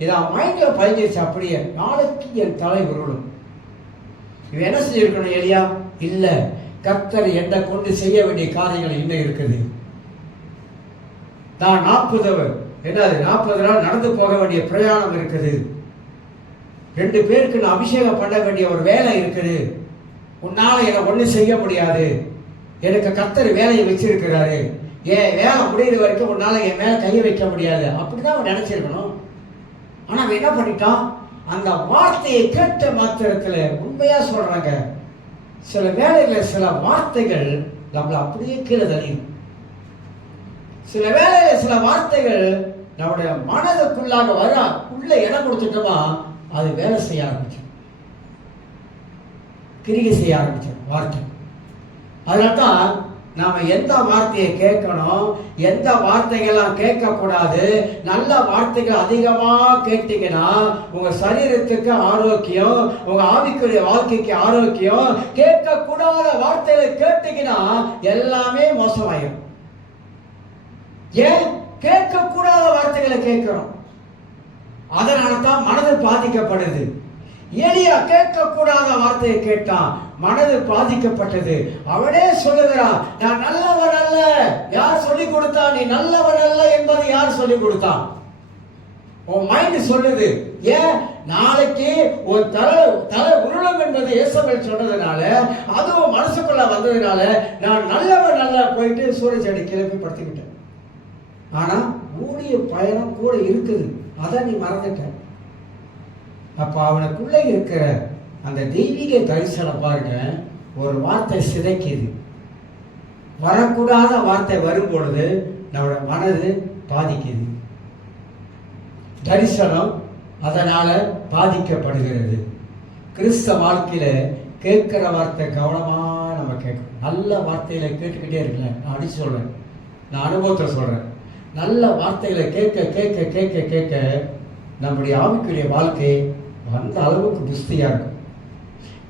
இதான் மைண்ட்ல பதிஞ்சிருச்சு. அப்படியே நாளைக்கு என் தலை உருளும். இது என்ன செஞ்சிருக்கணும் எலியா? இல்ல, கர்த்தர் என்னை கொண்டு செய்ய வேண்டிய காரியங்கள் இன்னும் இருக்குது. நான் 40 நாள் நடந்து போக வேண்டிய பிரயாணம் இருக்குது. 2 பேருக்கு நான் அபிஷேகம் பண்ண வேண்டிய ஒரு வேலை இருக்குது. உன்னால என்னை ஒண்ணு செய்ய முடியாது. எனக்கு கர்த்தர் வேலையை வச்சிருக்கிறாரு. என் வேலை முடிகிற வரைக்கும் உன்னால என் மேல கையை வைக்க முடியாது. அப்படிதான் அவன் நினைச்சிருக்கணும். ஆனா அவன் என்ன பண்ணிட்டான்? அந்த வார்த்தையை கேட்ட மாத்திரத்துல, உண்மையா சொல்றாங்க, சில வேலையில சில வார்த்தைகள் நம்மளை அப்படியே கீழே தள்ளிடும். சில வேலையில சில வார்த்தைகள் நம்முடைய மனதுக்குள்ளாக வர உள்ள இடம் கொடுத்துட்டோமா அது வேலை செய்ய ஆரம்பிச்சு, கிரிகை செய்ய ஆரம்பிச்சு வார்த்தை. அதனால்தான் நாம எந்த வார்த்தையை கேட்கணும், எந்த வார்த்தைகள்லாம் கேட்கக்கூடாது. நல்ல வார்த்தைகள் அதிகமா கேட்டீங்கன்னா உங்க சரீரத்துக்கு ஆரோக்கியம், உங்க ஆவிக்குரிய வாழ்க்கைக்கு ஆரோக்கியம். கேட்கக்கூடாத வார்த்தைகளை கேட்டீங்கன்னா எல்லாமே மோசமாயிடும். ஏன் கேட்கக்கூடாத வார்த்தைகளை கேட்கிறோம்? அதனால தான் மனது பாதிக்கப்படுது. எலியா கேட்கக்கூடாத வார்த்தையை கேட்டான், மனது பாதிக்கப்பட்டது. அவனே சொல்லுகிறான், நான் நல்லவன் அல்ல. யார் சொல்லிக் கொடுத்தா நீ நல்லவன் அல்ல என்பதை யார் சொல்லிக் கொடுத்தான்? உன் மைண்ட் சொல்லுது. ஏன்? நாளைக்கு ஒரு தலை உருளம் என்பது இயேசுவில் சொன்னதுனால, அதுவும் மனசுக்குள்ள வந்ததுனால நான் நல்லவன் அல்ல போயிட்டு சூரிய செடி கிளப்பி படுத்திக்கிட்டேன். ஆனா ஊழிய பயணம் கூட இருக்குது, அதை நீ மறந்துட்ட. அப்ப அவனுக்குள்ள இருக்கிற அந்த தெய்வீக தரிசனம் பாருங்க, ஒரு வார்த்தை சிதைக்குது. வரக்கூடாத வார்த்தை வரும் பொழுது நம்மளோட மனது பாதிக்குது. தரிசனம் அதனால பாதிக்கப்படுகிறது. கிறிஸ்தவ வாழ்க்கையில கேட்கிற வார்த்தை கவனமா நம்ம கேட்கணும். நல்ல வார்த்தையில கேட்டுக்கிட்டே இருக்கல. நான் அடிச்சு சொல்றேன், நான் அனுபவத்தை சொல்றேன். நல்ல வார்த்தைகளை கேட்க கேட்க கேட்க கேட்க நம்முடைய ஆவிக்குரிய வாழ்க்கை அந்த அளவுக்கு புஸ்தியா இருக்கும்.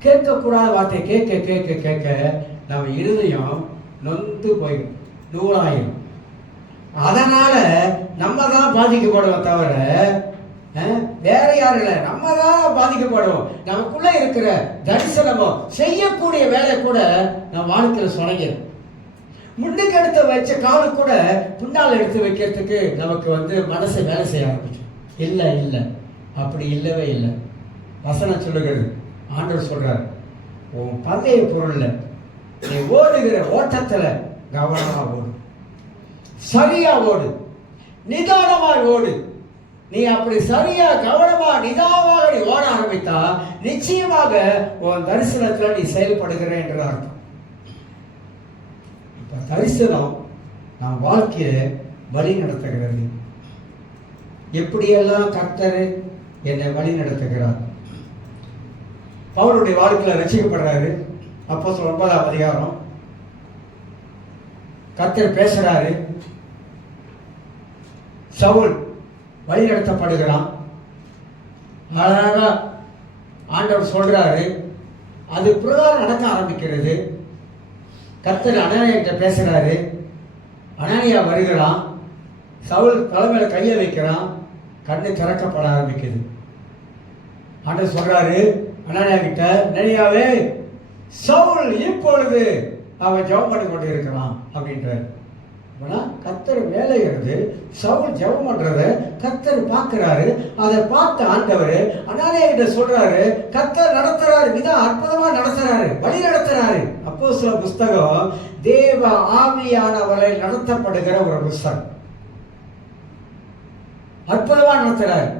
கேட்கக்கூடாத வார்த்தை கேட்க கேட்க கேட்க நம்ம இருதயம் நொந்து போயிடும், நூலாயிரும். அதனால நம்ம தான் பாதிக்கப்படுவோம் தவிர வேற யாரும் இல்லை. நம்ம தான் பாதிக்கப்படுவோம். நமக்குள்ள இருக்கிற தரிசனமோ செய்யக்கூடிய வேலை கூட நம்ம வாழ்க்கையில சுணங்கிடும். முன்னுக்கு எடுத்து வச்ச காலை கூட பின்னால் எடுத்து வைக்கிறதுக்கு நமக்கு மனசை வேலை செய்ய ஆரம்பிச்சோம். இல்லை இல்லை, அப்படி இல்லவே இல்லை. வசனம் சொல்லுகிறது, ஆண்டவர் சொல்றார், உன் பந்தய பொருள்ல நீ ஓடுகிற ஓட்டத்துல கவனமா ஓடு, சரியா ஓடு, நிதானமாய் ஓடு. நீ அப்படி சரியா கவனமா நிதானமாக நீ ஓட ஆரம்பித்தா நிச்சயமாக உன் தரிசனத்துல நீ செயல்படுகிற என்று அர்த்தம். இப்ப தரிசனம் நம் வாழ்க்கையை வழி நடத்துகிறது. எப்படியெல்லாம் கர்த்தர் என்னை வழி நடத்துகிறார். பவுலுடைய வாழ்க்கையில ரட்சிக்கப்படுறாரு. அப்போஸ்தலர் 9ஆம் அதிகாரம் கர்த்தர் பேசுறாரு. சவுல் வழி நடத்தப்படுகிறான். அழகா ஆண்டவர் சொல்றாரு, அது பிரகாரம் நடக்க ஆரம்பிக்கிறது. கர்த்தர் அனனியா கிட்ட பேசுறாரு. அனனியா வருகிறான். சவுல் தலைமையில கையை வைக்கிறான். கண்ணு திறக்கப்பட ஆரம்பிக்குது. ஆண்டவர் சொல்றாரு அனனியா கிட்ட, அனனியாவே, சவுல் இப்பொழுது அவன் ஜெபம் பண்ணி கொண்டு இருக்கிறான் அப்படின்றார். கர்த்தர் வேலைகிறது, சவுல் ஜெபம் பண்றத கர்த்தர் பார்க்கிறாரு. அதை பார்த்த ஆண்டவர் அனனியா கிட்ட சொல்றாரு, கர்த்தர் நடத்துறாரு, மிக அற்புதமா நடத்துறாரு, வழி நடத்துறாரு. அப்போஸ்தலர் புஸ்தகம் தேவ ஆவியானவரை நடத்தப்படுகிற ஒரு புஸ்தகம். அற்புதமா நடத்துறாரு.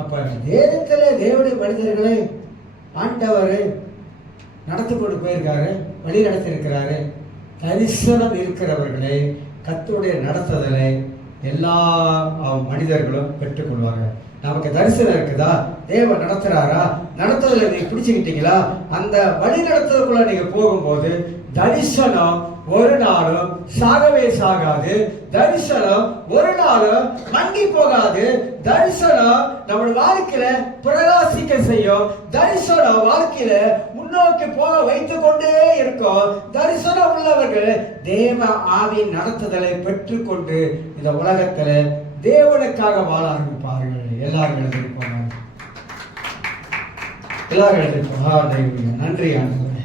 அப்ப வேதத்துல தேவனுடைய மனிதர்களை ஆண்டவர் நடத்தி கொண்டு போயிருக்காரு, வழி நடத்திருக்கிறாரு. தரிசனம் இருக்கிறவர்களே கர்த்தருடைய நடத்துதலை எல்லா மனிதர்களும் பெற்றுக்கொள்வாங்க. நமக்கு தரிசனம் இருக்குதா, தேவன் நடத்துறாரா, நடத்துதலை நீங்க பிடிச்சுக்கிட்டீங்களா, அந்த வழி நடத்துறதுக்குள்ள நீங்க போகும்போது தரிசனம் ஒரு நாளும் சாகவே சாகாது. தரிசனம் ஒரு நாளும் மங்கி போகாது. தரிசனம் நம்ம வாழ்க்கையில பிரகாசிக்க செய்யும். தரிசனம் வாழ்க்கையில முன்னோக்கி போக வைத்துக் கொண்டே இருக்கும். தரிசனம் உள்ளவர்கள் தேவ ஆவியின் நடத்துதலை பெற்றுக்கொண்டு இந்த உலகத்துல தேவனுக்காக வாழ ஆரம்பிப்பார்கள். எல்லாரும் எழுதிருப்பாங்க, எல்லாரும் எழுதிருப்பாங்க. நன்றி ஆண்டவரே.